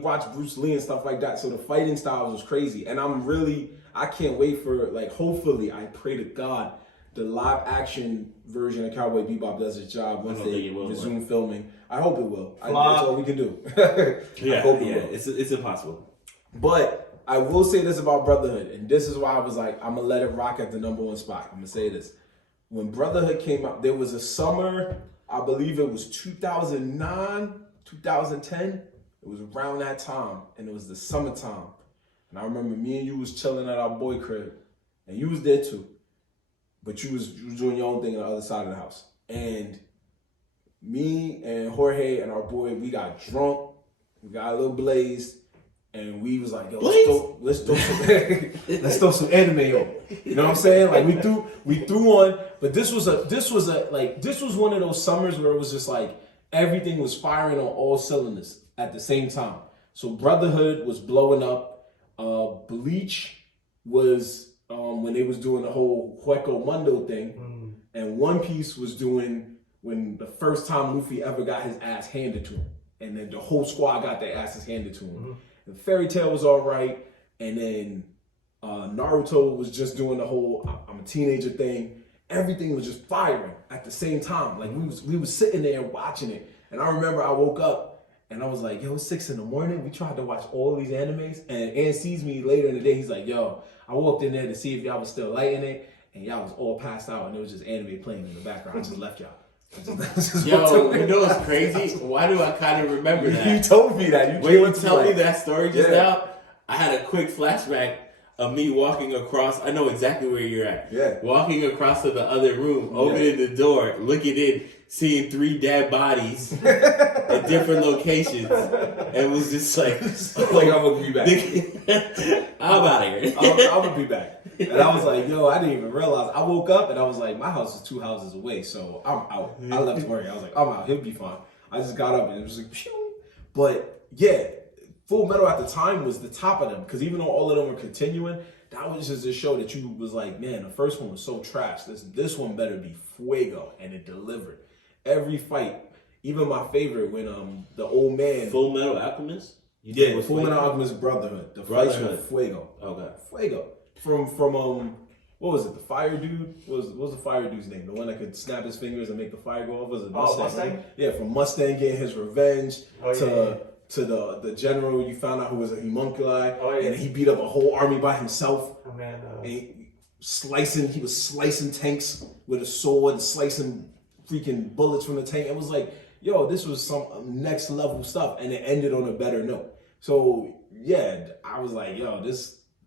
watched Bruce Lee and stuff like that. So the fighting styles was crazy. And I can't wait for, like, hopefully, I pray to God, the live action version of Cowboy Bebop does its job once I don't they think it will, resume filming. I hope it will. That's all we can do. Yeah, I hope it will. it's impossible. But I will say this about Brotherhood, and this is why I was like, I'm gonna let it rock at the number 1 spot. I'm gonna say this. When Brotherhood came out, there was a summer, I believe it was 2009, 2010. It was around that time, and it was the summertime. And I remember me and you was chilling at our boy crib, and you was there too. But you was doing your own thing on the other side of the house. And me and Jorge and our boy, we got drunk, we got a little blazed, and we was like, yo, let's throw some anime on. You know what I'm saying? Like we threw on, but this was one of those summers where it was just like everything was firing on all cylinders at the same time. So Brotherhood was blowing up. Bleach was when they was doing the whole Hueco Mundo thing, and One Piece was doing when the first time Luffy ever got his ass handed to him, and then the whole squad got their asses handed to him. And Fairy Tail was all right, and then Naruto was just doing the whole I'm a teenager thing. Everything was just firing at the same time. Like we was sitting there watching it, and I remember I woke up. And I was like, yo, it's 6 a.m. We tried to watch all these animes. And sees me later in the day. He's like, yo, I walked in there to see if y'all was still lighting it. And y'all was all passed out. And there was just anime playing in the background. I just left y'all. Yo, you know what's crazy? Why do I kind of remember that? You told me that. When you tell me that story just now, I had a quick flashback of me walking across. I know exactly where you're at. Yeah. Walking across to the other room, opening the door, looking in, seeing 3 dead bodies at different locations. It was just like, like I'm gonna be back. I'm out of here. I'm gonna be back. And I was like, yo, I didn't even realize. I woke up and I was like, my house is 2 houses away, so I'm out. I left work. I was like, I'm out. He'll be fine. I just got up and it was like, phew. But yeah, Full Metal at the time was the top of them, because even though all of them were continuing, that was just a show that you was like, man, the first one was so trash. This one better be fuego, and it delivered. Every fight, even my favorite when the old man Full Metal Alchemist. Full Metal Alchemist Brotherhood. The fights were fuego. Okay, fuego. From what was it? The fire dude? What was the fire dude's name? The one that could snap his fingers and make the fire go off? Was it Mustang? Yeah, from Mustang getting his revenge to the general you found out who was a homunculi, and he beat up a whole army by himself. Oh man, and he was slicing tanks with a sword, slicing freaking bullets from the tank. It was like, yo, this was some next level stuff, and it ended on a better note. So yeah, I was like, yo,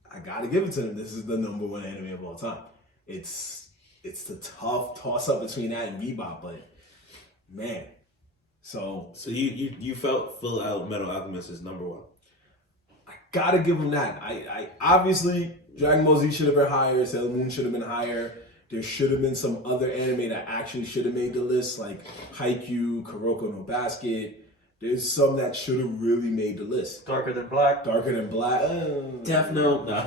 I gotta give it to them. This is the #1 anime of all time. It's the tough toss up between that and Bebop, but man. So you felt Full Metal Alchemist is #1. I gotta give him that. I obviously Dragon Ball Z should have been higher. Sailor Moon should have been higher. There should have been some other anime that actually should have made the list, like Haikyuu, Kuroko no Basket. There's some that should have really made the list. Darker Than Black. Death Note. No.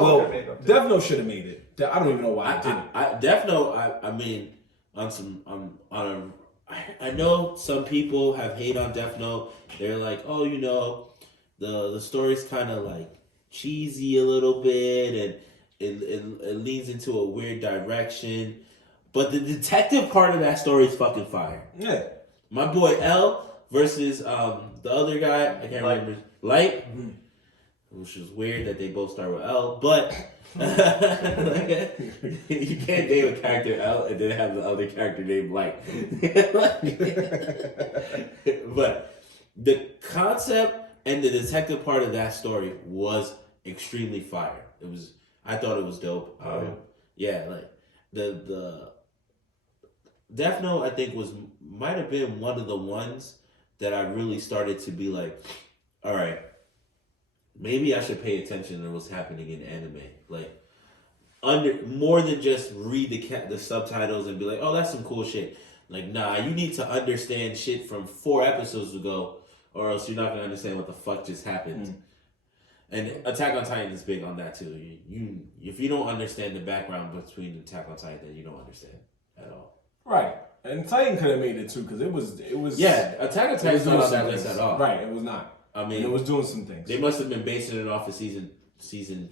Well, Death Note should have made it. I don't even know why it didn't. Death Note. I mean, I know some people have hate on Death Note. They're like, oh, you know, the story's kind of like cheesy a little bit, and it leads into a weird direction. But the detective part of that story is fucking fire. Yeah. My boy L versus the other guy, I can't remember, Light, which is weird that they both start with L, but you can't name a character L and then have the other character named Light. But the concept and the detective part of that story was extremely fire. I thought it was dope. Yeah, like the Death Note, I think might have been one of the ones that I really started to be like, all right, maybe I should pay attention to what's happening in anime. Like, more than just read the subtitles and be like, oh, that's some cool shit. Like, nah, you need to understand shit from 4 episodes ago, or else you're not gonna understand what the fuck just happened. And Attack on Titan is big on that too. If you don't understand the background between Attack on Titan, then you don't understand at all. Right. And Titan could have made it too, because it was yeah, Attack on Titan is not on that list at all. Right, it was not. I mean, and it was doing some things. They must have been basing it off of season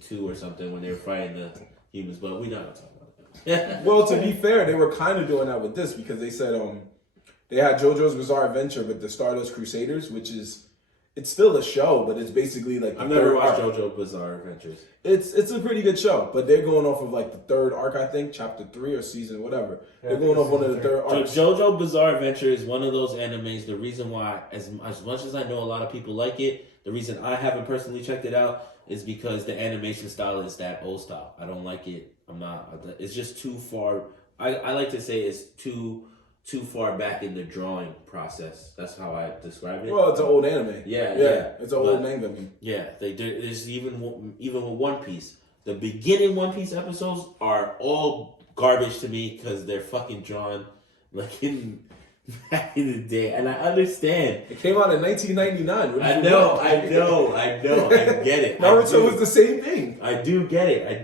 2 or something when they were fighting the humans, but we're not gonna talk about that. Well, to be fair, they were kind of doing that with this, because they said they had JoJo's Bizarre Adventure with the Stardust Crusaders, which is it's still a show, but it's basically like the I've never watched arc. JoJo Bizarre Adventures. It's a pretty good show, but they're going off of like the 3rd arc, I think, chapter 3 or season, whatever. Yeah, they're going off one of the 3rd arcs. So JoJo Bizarre Adventure is one of those animes. The reason why, as much as I know a lot of people like it, the reason I haven't personally checked it out is because the animation style is that old style. I don't like it. It's just too far. I like to say it's too far back in the drawing process. That's how I describe it. Well, it's an old anime. Yeah. It's an old manga. I mean. Yeah, they do. There's even with One Piece. The beginning One Piece episodes are all garbage to me because they're fucking drawn like in back in the day, and I understand. It came out in 1999. What I did you know, want? I get it. Naruto was the same thing. I do get it,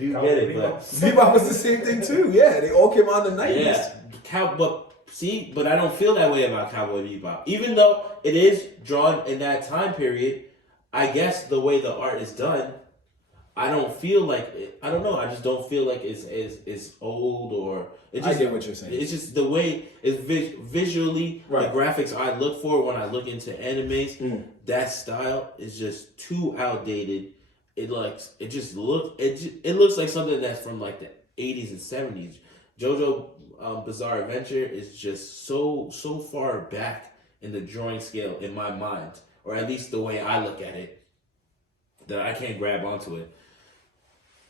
but Bebop was the same thing too. Yeah, they all came out in the 90s. yeah, but I don't feel that way about Cowboy Bebop. Even though it is drawn in that time period, I guess the way the art is done, I don't feel like it, I don't know. I just don't feel like it's old or. It just, I get what you're saying. It's just the way it's visually Right. the graphics I look for when I look into animes. That style is just too outdated. It looks like something that's from like the 80s and 70s. JoJo Bizarre Adventure is just so far back in the drawing scale in my mind, or at least the way I look at it, that I can't grab onto it.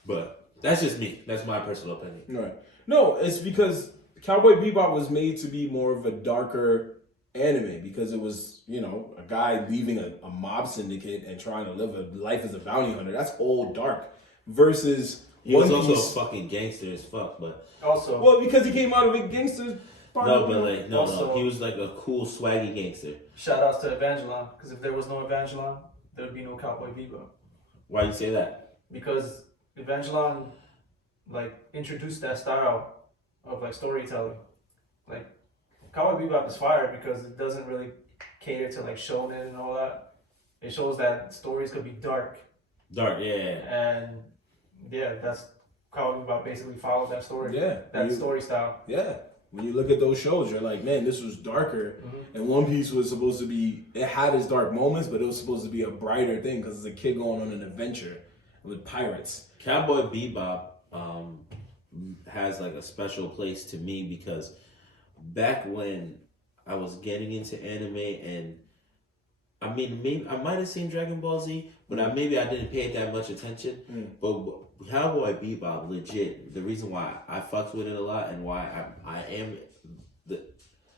But that's just me. That's my personal opinion. Right. No, it's because Cowboy Bebop was made to be more of a darker anime because it was, a guy leaving a mob syndicate and trying to live a life as a bounty hunter. That's all dark. Versus He was One also Piece. a fucking gangster as fuck, but Also, Well, because he came out of a gangster. no, he was like a cool swaggy gangster. shout outs to Evangelon, because if there was no Evangelon, there would be no Cowboy Bebop. Why you say that? Because Evangelon introduced that style of storytelling. Like Cowboy Bebop is fire because it doesn't really cater to shonen and all that. It shows that stories could be dark, Dark, yeah. and that's Cowboy Bebop basically followed that story. Yeah. that story style. Yeah. When you look at those shows, you're like, man, this was darker. And One Piece was supposed to be, it had its dark moments, but it was supposed to be a brighter thing because it's a kid going on an adventure with pirates. Cowboy Bebop has a special place to me because back when I was getting into anime, and I mean, maybe I might have seen Dragon Ball Z, but I didn't pay it that much attention. But Cowboy Bebop, legit, the reason why I fucked with it a lot and why I am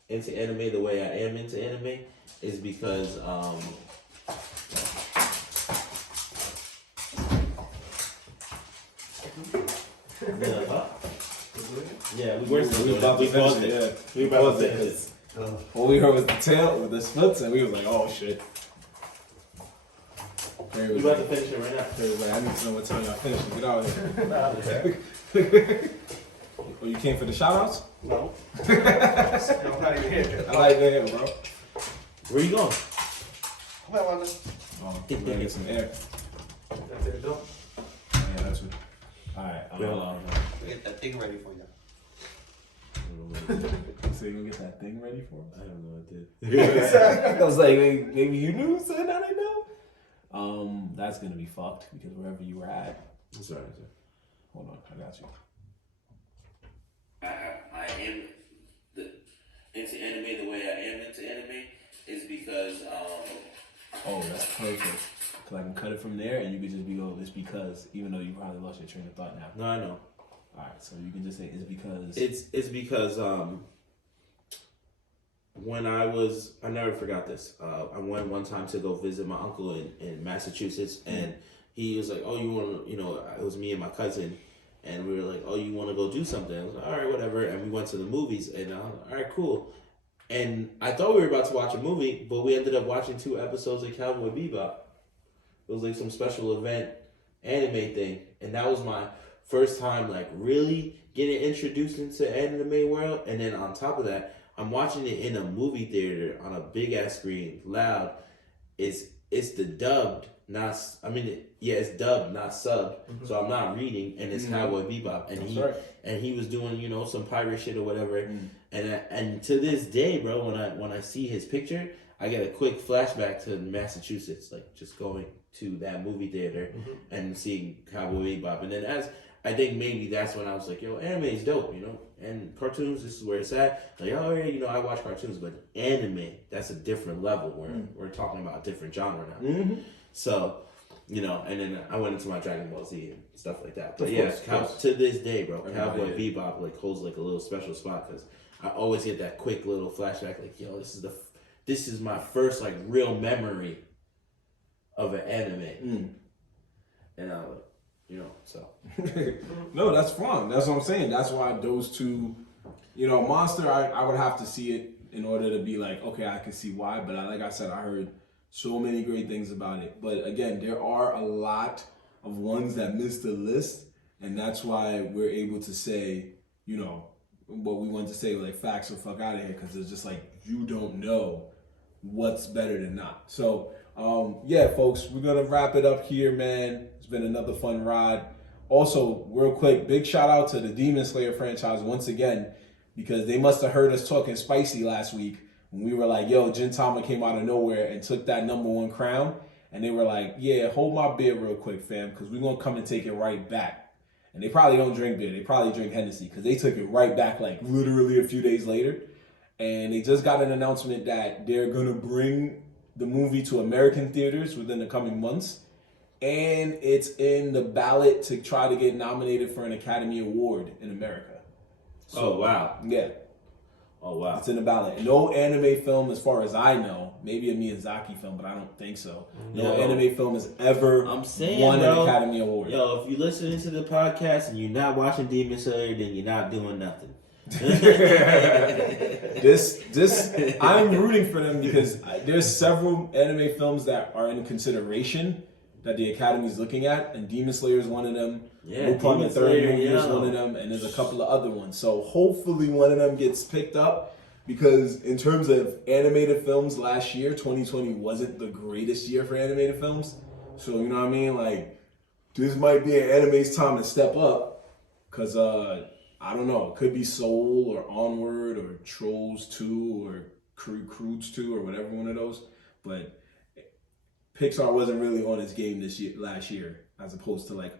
into anime the way I am into anime is because yeah, we were still about to we paused finish it. it, yeah. We about to finish it. All we heard was the tail with the splits, and we was like, oh shit. Perry We was about to like, finish it right now. Perry was like, I need to know what time y'all finish. Get out of here. Oh, you came for the shout outs? No. I'm not even here. I like that here, bro. Where you going? Oh, we're gonna get some air. That's it, don't. Yeah, that's what. Alright, Get that thing ready for you. so you gonna get that thing ready for us? I have no idea. I was like, maybe you knew, son, I didn't know. That's gonna be fucked because wherever you were at. Sorry. Hold on, I got you. I am into anime the way I am into anime is because Oh, that's perfect. Cause I can cut it from there, and you could just be it's because, even though you probably lost your train of thought now. no, I know. All right, so you can just say it's because. It's because when I never forgot this. I went one time to go visit my uncle in Massachusetts, and he was like, "Oh, you want to?" It was me and my cousin, and we were like, "Oh, you want to go do something?" I was like, "All right, whatever." And we went to the movies, and I was like, "All right, cool." And I thought we were about to watch a movie, but we ended up watching 2 episodes of Cowboy Bebop. It was like some special event anime thing, and that was my first time really getting introduced into anime world. And then on top of that, I'm watching it in a movie theater on a big ass screen, loud. It's the dubbed, it's dubbed, not subbed. So I'm not reading, and it's Cowboy Bebop, and he was doing some pirate shit or whatever. And to this day, bro, when I see his picture, I get a quick flashback to Massachusetts, just going to that movie theater and seeing Cowboy Bebop. And then I think maybe that's when I was like, yo, anime is dope, and cartoons, this is where it's at. I watch cartoons, but anime, that's a different level where we're talking about a different genre now. So, and then I went into my Dragon Ball Z and stuff like that. But to this day, bro, Cowboy Bebop holds a little special spot because I always get that quick little flashback, yo, this is my first real memory of an anime. And I so. No, that's fun. That's what I'm saying. That's why those two, Monster, I would have to see it in order to be like, okay, I can see why. But like I said, I heard so many great things about it. But again, there are a lot of ones that missed the list, and that's why we're able to say, you know, what we want to say, like facts or fuck out of here, because it's just like you don't know what's better than not. So yeah, folks, we're gonna wrap it up here, man. It's been another fun ride. Also, real quick, big shout out to the Demon Slayer franchise once again, because they must have heard us talking spicy last week when we were like, yo, Gintama came out of nowhere and took that #1 crown. And they were like, yeah, hold my beer real quick, fam, because we're going to come and take it right back. And they probably don't drink beer. They probably drink Hennessy, because they took it right back like literally a few days later. And they just got an announcement that they're going to bring the movie to American theaters within the coming months. And it's in the ballot to try to get nominated for an Academy Award in America. So, oh, wow. Yeah. Oh, wow. It's in the ballot. No anime film, as far as I know, maybe a Miyazaki film, but I don't think so. No anime film has ever won an Academy Award. Yo, if you're listening to the podcast and you're not watching Demon Slayer, then you're not doing nothing. I'm rooting for them because there's several anime films that are in consideration that the Academy is looking at, and Demon Slayer is one of them. Yeah, Lupin the Third movie is yeah. one of them, and there's a couple of other ones. So hopefully one of them gets picked up, because in terms of animated films last year, 2020 wasn't the greatest year for animated films. So you know what I mean? Like, this might be an anime's time to step up, because I don't know, it could be Soul or Onward or Trolls 2 or Croods 2 or whatever one of those. But Pixar wasn't really on its game last year, as opposed to like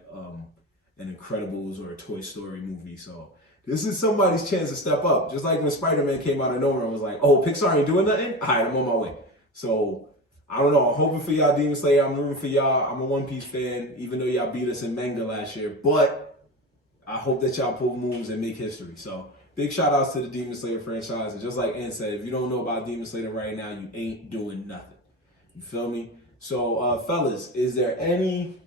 an Incredibles or a Toy Story movie. So this is somebody's chance to step up. Just like when Spider-Man came out of nowhere and was like, oh, Pixar ain't doing nothing? All right, I'm on my way. So I don't know. I'm hoping for y'all, Demon Slayer. I'm rooting for y'all. I'm a One Piece fan, even though y'all beat us in manga last year. But I hope that y'all pull moves and make history. So big shout outs to the Demon Slayer franchise. And just like Ann said, if you don't know about Demon Slayer right now, you ain't doing nothing. You feel me? So fellas, is there anything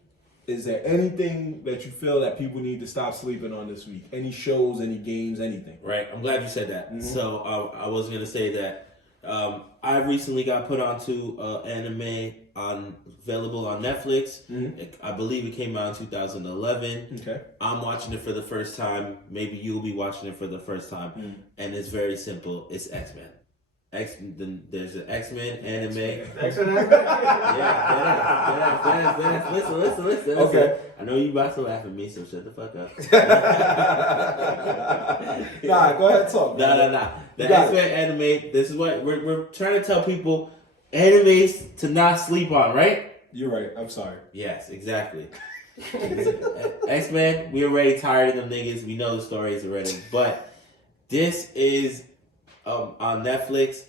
that you feel that people need to stop sleeping on this week? Any shows, any games, anything? Right. I'm glad you said that. Mm-hmm. So I was going to say that I recently got put onto anime available on Netflix. Mm-hmm. I believe it came out in 2011. Okay. I'm watching it for the first time. Maybe you'll be watching it for the first time. Mm-hmm. And it's very simple. It's X-Men. There's an X-Men anime. X-Men anime? Yeah. Listen. Okay. I know you about to laugh at me, so shut the fuck up. Nah, go ahead, talk. Nah. The X-Men anime, this is what we're trying to tell people, animes to not sleep on, right? You're right. I'm sorry. Yes, exactly. X-Men, we're already tired of them niggas. We know the stories already. But this is on Netflix.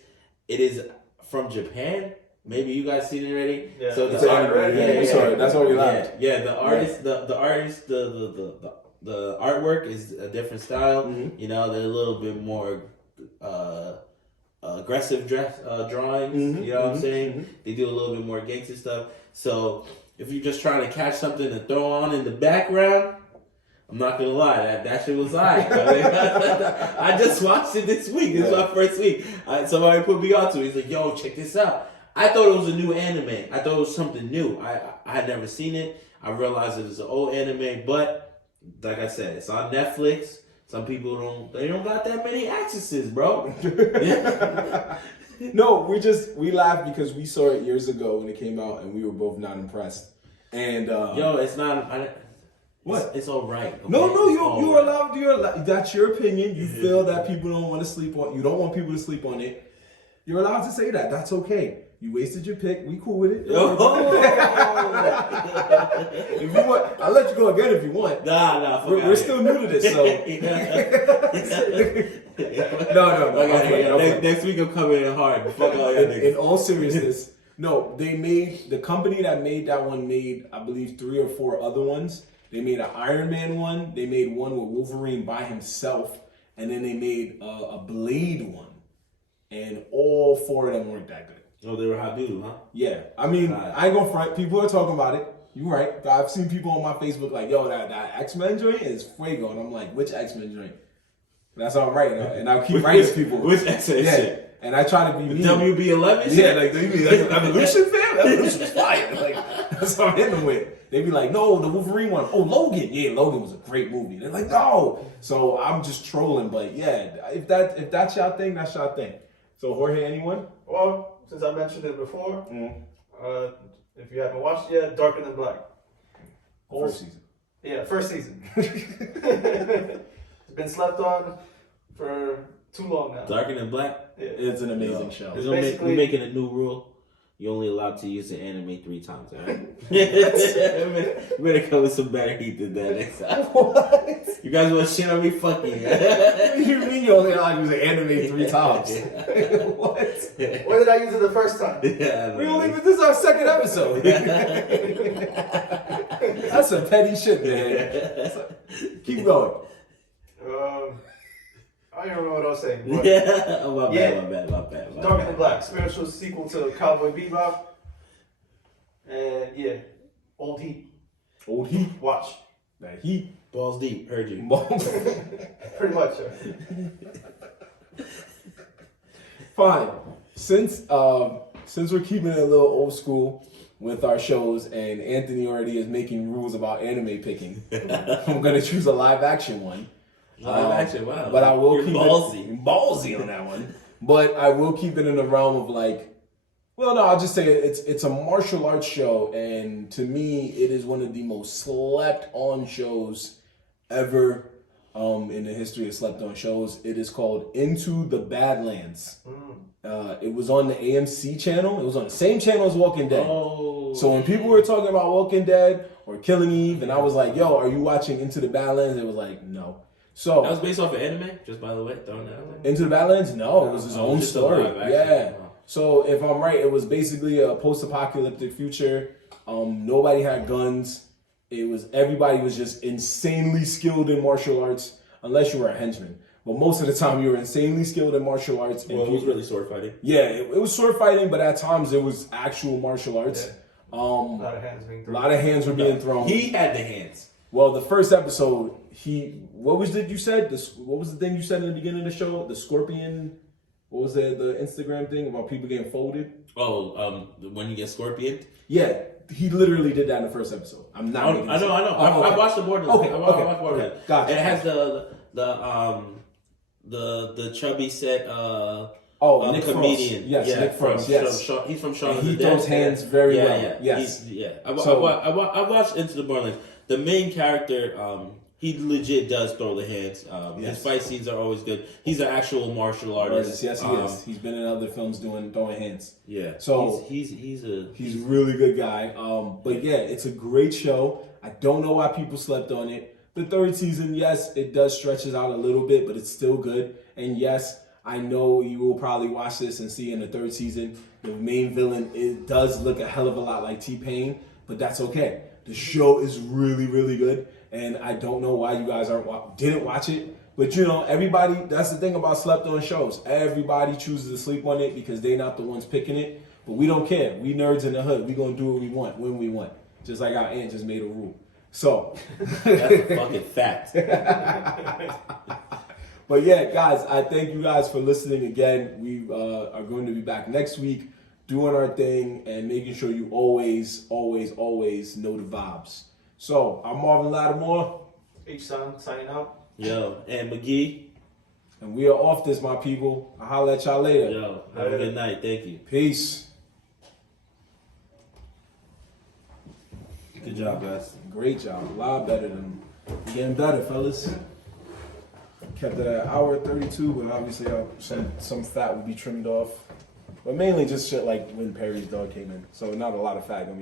It is from Japan. Maybe you guys seen it already. Yeah. So the art, sorry, that's what we like. Yeah, the artist, the artist, the artwork is a different style. Mm-hmm. You know, they're a little bit more aggressive drawings. Mm-hmm. You know what I'm saying? Mm-hmm. They do a little bit more gangster stuff. So if you're just trying to catch something to throw on in the background, I'm not gonna lie, that shit was alright. I just watched it this week. This is my first week. Somebody put me onto it. He's like, "Yo, check this out." I thought it was a new anime. I thought it was something new. I had never seen it. I realized it was an old anime, but like I said, it's on Netflix. Some people don't got that many accesses, bro. No, we laughed because we saw it years ago when it came out, and we were both not impressed. And yo, it's not. What? It's all right. Okay? No, you're allowed. That's your opinion. You feel that people don't want to sleep on. You don't want people to sleep on it. You're allowed to say that. That's okay. You wasted your pick. We cool with it. If you want, I'll let you go again if you want. Nah. We're still new to this, so. No. Okay. Next week I'm coming in hard. Fuck all y'all niggas. In all seriousness, no. The company that made that one made, I believe, 3 or 4 other ones. They made an Iron Man one. They made one with Wolverine by himself, and then they made a Blade one. And all 4 of them weren't that good. Oh, they were hot dude, huh? Yeah. I mean, I ain't gonna front. People are talking about it. You're right. I've seen people on my Facebook like, yo, that X-Men joint is fuego. And I'm like, which X-Men joint? That's all right. And I'll keep writing to people. Which X-Men shit? And I try to be mean. WB11 shit? Yeah, like, they be like, Evolution, fam? Evolution's fire. Like, that's what I'm hitting them with. They be like, no, the Wolverine one. Oh, Logan. Yeah, Logan was a great movie. They're like, no. So I'm just trolling. But yeah, if that's your thing, that's your thing. So Jorge, anyone? Well, since I mentioned it before, if you haven't watched it yet, Darker Than Black. First season. Yeah, first season. It's been slept on for too long now. Darker Than Black? Yeah. It's an amazing show. We're making a new rule. You're only allowed to use the anime 3 times, alright? We're gonna come with some better heat than that next time. What? You guys want to shit on me? Fuck you. What do you mean you only allowed to use the anime 3 times? What? When did I use it the first time? Yeah, We only, this is our second episode. That's some petty shit, man. Keep going. I don't know what I was saying. But Yeah, oh, my bad. Darker Than Black, spiritual sequel to Cowboy Bebop. And yeah, Old Heat. Old Heat. Watch. That Heat. Balls deep, heard you. Pretty much, sir. Fine. Since we're keeping it a little old school with our shows, and Anthony already is making rules about anime picking, I'm gonna choose a live action one. Live action, wow. But I will keep ballsy on that one. But I will keep it in the realm of like, well, no, I'll just say it's a martial arts show, and to me, it is one of the most slept on shows ever in the history of slept on shows. It is called Into the Badlands. It was on the AMC channel. It was on the same channel as Walking Dead. Oh. So when people were talking about Walking Dead or Killing Eve, and I was like, yo, are you watching Into the Badlands? It was like, no. So that was based off of anime, just by the way, throwing that out there. Into the Badlands? No, it was his own story. Yeah. Wow. So if I'm right, it was basically a post-apocalyptic future. Nobody had guns. Everybody was just insanely skilled in martial arts, unless you were a henchman. But most of the time, you were insanely skilled in martial arts. And Well, it was really sword fighting. Yeah, it was sword fighting, but at times it was actual martial arts. Yeah. A lot of hands being thrown. A lot of hands were being thrown. He had the hands. Well, the first episode, what was it you said? What was the thing you said in the beginning of the show? The scorpion. What was the Instagram thing about people getting folded? Oh, when you get scorpion. Yeah, he literally did that in the first episode. I'm not. I know. I watched the board. Okay. I watched Borderlands. Gotcha. And it has the chubby set. Nick comedian. Frost. Yes, yeah, Nick Frost. Yes, he's from Shaun of and the he Dead. throws hands very well. Yeah. Yes. I watched Into the Borderlands. The main character, he legit does throw the hands. His fight scenes are always good. He's an actual martial artist. Yes, he is. He's been in other films throwing hands. Yeah. So he's a really good guy. But yeah, it's a great show. I don't know why people slept on it. The third season, yes, it does stretches out a little bit, but it's still good. And yes, I know you will probably watch this and see in the third season, the main villain, it does look a hell of a lot like T-Pain, but that's okay. The show is really, really good, and I don't know why you guys didn't watch it. But you know, everybody, that's the thing about slept on shows. Everybody chooses to sleep on it because they're not the ones picking it. But we don't care. We nerds in the hood. We gonna do what we want when we want. Just like our aunt just made a rule. So that's a fucking fact. But yeah, guys, I thank you guys for listening again. We are going to be back next week doing our thing and making sure you always, always, always know the vibes. So I'm Marvin Lattimore. H-Son signing out. Yo, and McGee. And we are off this, my people. I'll holler at y'all later. Yo, have a good night. Thank you. Peace. Good job, guys. Great job. A lot better than getting better, fellas. Kept it at 1:32, but obviously some fat will be trimmed off. But mainly just shit like when Perry's dog came in. So not a lot of fat gonna be